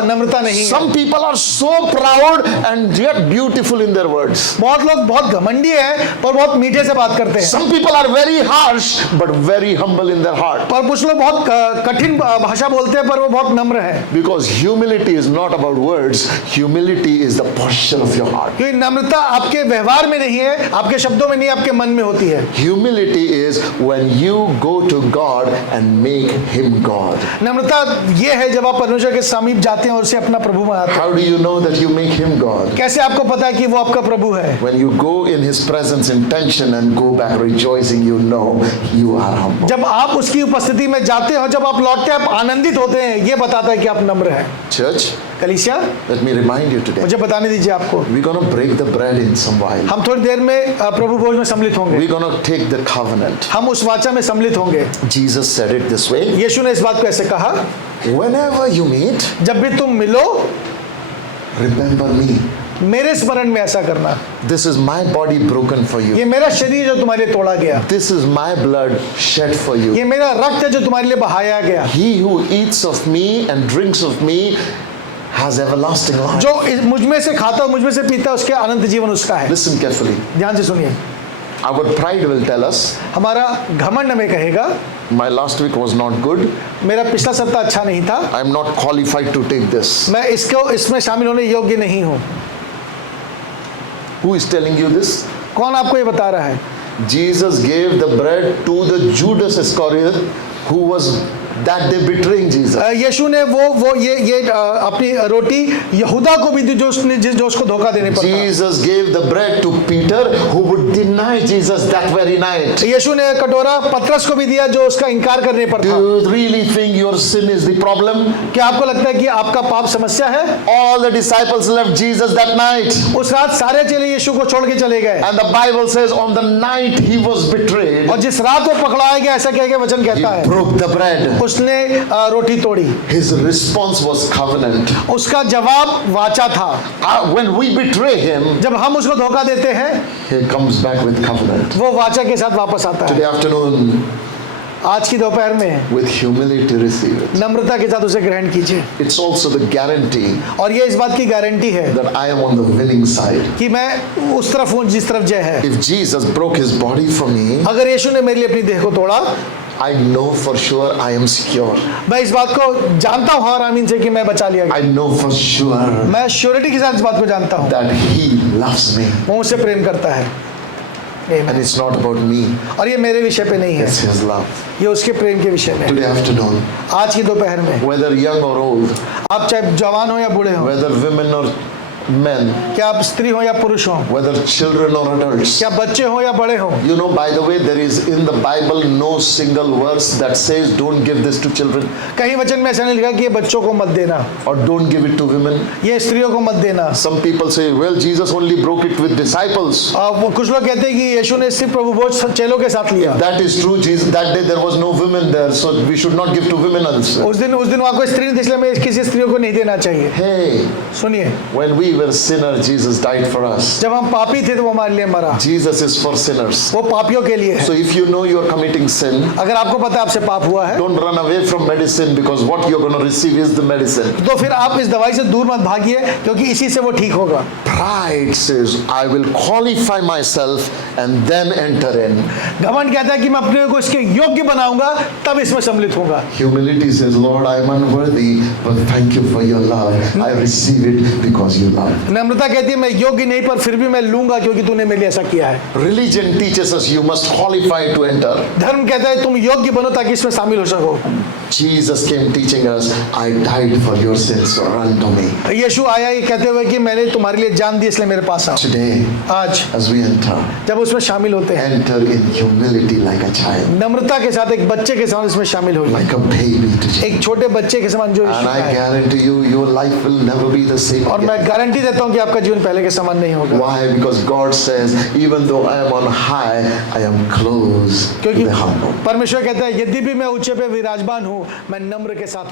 नम्रता नहीं है। Some people are so proud and yet beautiful in their words. बहुत लोग बहुत घमंडी हैं पर बहुत मीठे से बात करते हैं। Some people are very harsh but very humble in their heart. पर कुछ लोग बहुत कठिन भाषा बोलते हैं पर वो बहुत नम्र है। Because humility is not about words, humility is the posture of your heart. क्योंकि नम्रता आपके व्यवहार में नहीं है, आपके शब्दों में नहीं, आपके मन में होती है। Humility is when you go to God and make Him God. नम्रता ये है जब आप परमेश्वर के समीप जाते हैं और उसे अपना प्रभु बनाते हैं। How do you know that you make Him God? कैसे आपको पता है कि वो आपका प्रभु है? When you go in His presence in tension and go back rejoicing, you know you are humble. जब आप उसकी उपस्थिति में जाते हो, जब आप लौटते हैं आप आनंदित होते हैं, ये बताता है कि आप नम्र हैं। Church, कलीसिया, let me remind you today. मुझे बताने दीजिए आपको, We're going to break the bread in some while. हम थोड़ी देर में प्रभु भोज में सम्मिलित होंगे। We're going to take the covenant. हम उस वाचा में सम्मिलित होंगे। Jesus said it this way. यीशु ने इस बात को ऐसे कहा, Whenever you meet, जब भी तुम मिलो remember me. मेरे स्मरण में ऐसा करना। This is my body broken for ये you. मेरा शरीर जो तुम्हारे लिए तोड़ा गया, This is my blood shed for you. ये मेरा रक्त है जो तुम्हारे लिए बहाया गया। He who eats of me and drinks of me has everlasting life. जो मुझ में से खाता है, मुझ में से पीता है, उसके अनंत जीवन उसका है। Listen carefully. ध्यान से सुनिए, Our pride will tell us, हमारा घमंड हमें कहेगा, my last week was not good. मेरा पिछला सप्ताह अच्छा नहीं था, I'm not qualified to take this. मैं इसमें शामिल होने योग्य नहीं हूँ। Who is telling you this? कौन आपको ये बता रहा है? Jesus gave the bread to the Judas Iscariot who was that day betraying Jesus. यीशु ने वो ये अपनी रोटी यहूदा को भी दी जो उसको धोखा देने पर था। Jesus gave the bread to Peter who would deny Jesus that very night. यीशु ने कटोरा पतरस को भी दिया जो उसका इनकार करने पर Do था। you really think your sin is the problem? क्या आपको लगता है कि आपका पाप समस्या है? All the disciples left Jesus that night. उस रात सारे चेले यीशु को छोड़ के चले गए, And the Bible says on the night he was betrayed, और जिस रात वो पकड़ाया गया, ऐसा कह के वचन he कहता है, broke the bread. उसने रोटी तोड़ी। His response was covenant. उसका जवाब वाचा था। When we betray him, जब हम उसको धोखा देते हैं, he comes back with covenant. वो वाचा के साथ वापस आता है। Today afternoon, आज की दोपहर में with humility receive it. नम्रता के साथ उसे ग्रहण कीजिए, It's also the guarantee और ये इस बात की गारंटी है that I am on the winning side. कि मैं उस तरफ हूँ जिस तरफ जय है। If Jesus broke his body for me, अगर यीशु ने मेरे लिए अपनी देह को तोड़ा, I know for sure I am secure. मैं इस बात को जानता हूँ और आमीन से कि मैं बचा लिया गया। I know for sure मैं श्योरिटी के साथ इस बात को जानता हूँ, that he loves me. वो मुझसे प्रेम करता है। Amen. And it's not about me, और ये मेरे विषय पे नहीं है, it's his love. ये उसके प्रेम के विषय में है। Today afternoon, आज की दोपहर में whether young or old, आप चाहे जवान हो या बूढ़े हो, whether women or men, क्या आप स्त्री हो या पुरुष हो, whether children or adults, क्या बच्चे हो या बड़े हो, you know, by the way, there is in the Bible no single verse that says don't give this to children कहीं वचन में ऐसा नहीं लिखा कि ये बच्चों को मत देना, or don't give it to women. ये स्त्रियों को मत देना। Some people say, well, Jesus only broke it with disciples. वो कुछ लोग कहते हैं कि यीशु ने सिर्फ प्रभु भोज चेलों के साथ लिया। That is true. Jesus, that day there was no women there, so we should not give to women also. उस दिन वहाँ कोई स्त्री नहीं थी, इसलिए मैं किसी स्त्रियों को नहीं देना चाहिए। Hey, सुनिए, when we were sinners, Jesus died for us. जब हम पापी थे तो वो हमारे लिए मरा। Jesus is for sinners. वो पापियों के लिए है। So if you know you are committing sin, अगर आपको पता है आपसे पाप हुआ है don't run away from medicine, because what you're going to receive is the medicine. तो फिर आप इस दवाई से दूर मत भागिए, क्योंकि इसी से वो ठीक होगा। Pride says, I will qualify myself and then enter in. घमंड कहता है कि मैं अपने को इसके योग्य बनाऊंगा तब इसमें सम्मिलित होगा। Humility says, Lord, I am unworthy, but thank you for your love. I receive it because you love. नम्रता कहती है मैं योग्य नहीं, पर फिर भी मैं लूंगा क्योंकि तूने मेरे लिए ऐसा किया है। Religion teaches us you must qualify to enter. धर्म कहता है तुम योग्य बनो ताकि इसमें शामिल हो सको। Jesus came teaching us, I died for your sins, so run to me. यीशु आया ये कहते हुए कि मैंने तुम्हारे लिए जान दी, इसलिए मेरे पास आओ। Today, आज as we enter, जब उसमें शामिल होते हैं, enter in humility like a child, नम्रता के साथ एक बच्चे के साथ इसमें शामिल हो, like a baby to Jesus. एक छोटे बच्चे के समान जो यीशु And I है। guarantee you, your life will never be the same और मैं again. गारंटी देता हूँ कि आपका जीवन पहले के समान नहीं होगा, Why? Because God says, even though I am on high, I am close to क्योंकि the humble. परमेश्वर कहता है यद्यपि मैं ऊंचे पे विराजमान हूँ, मैं नम्र के साथ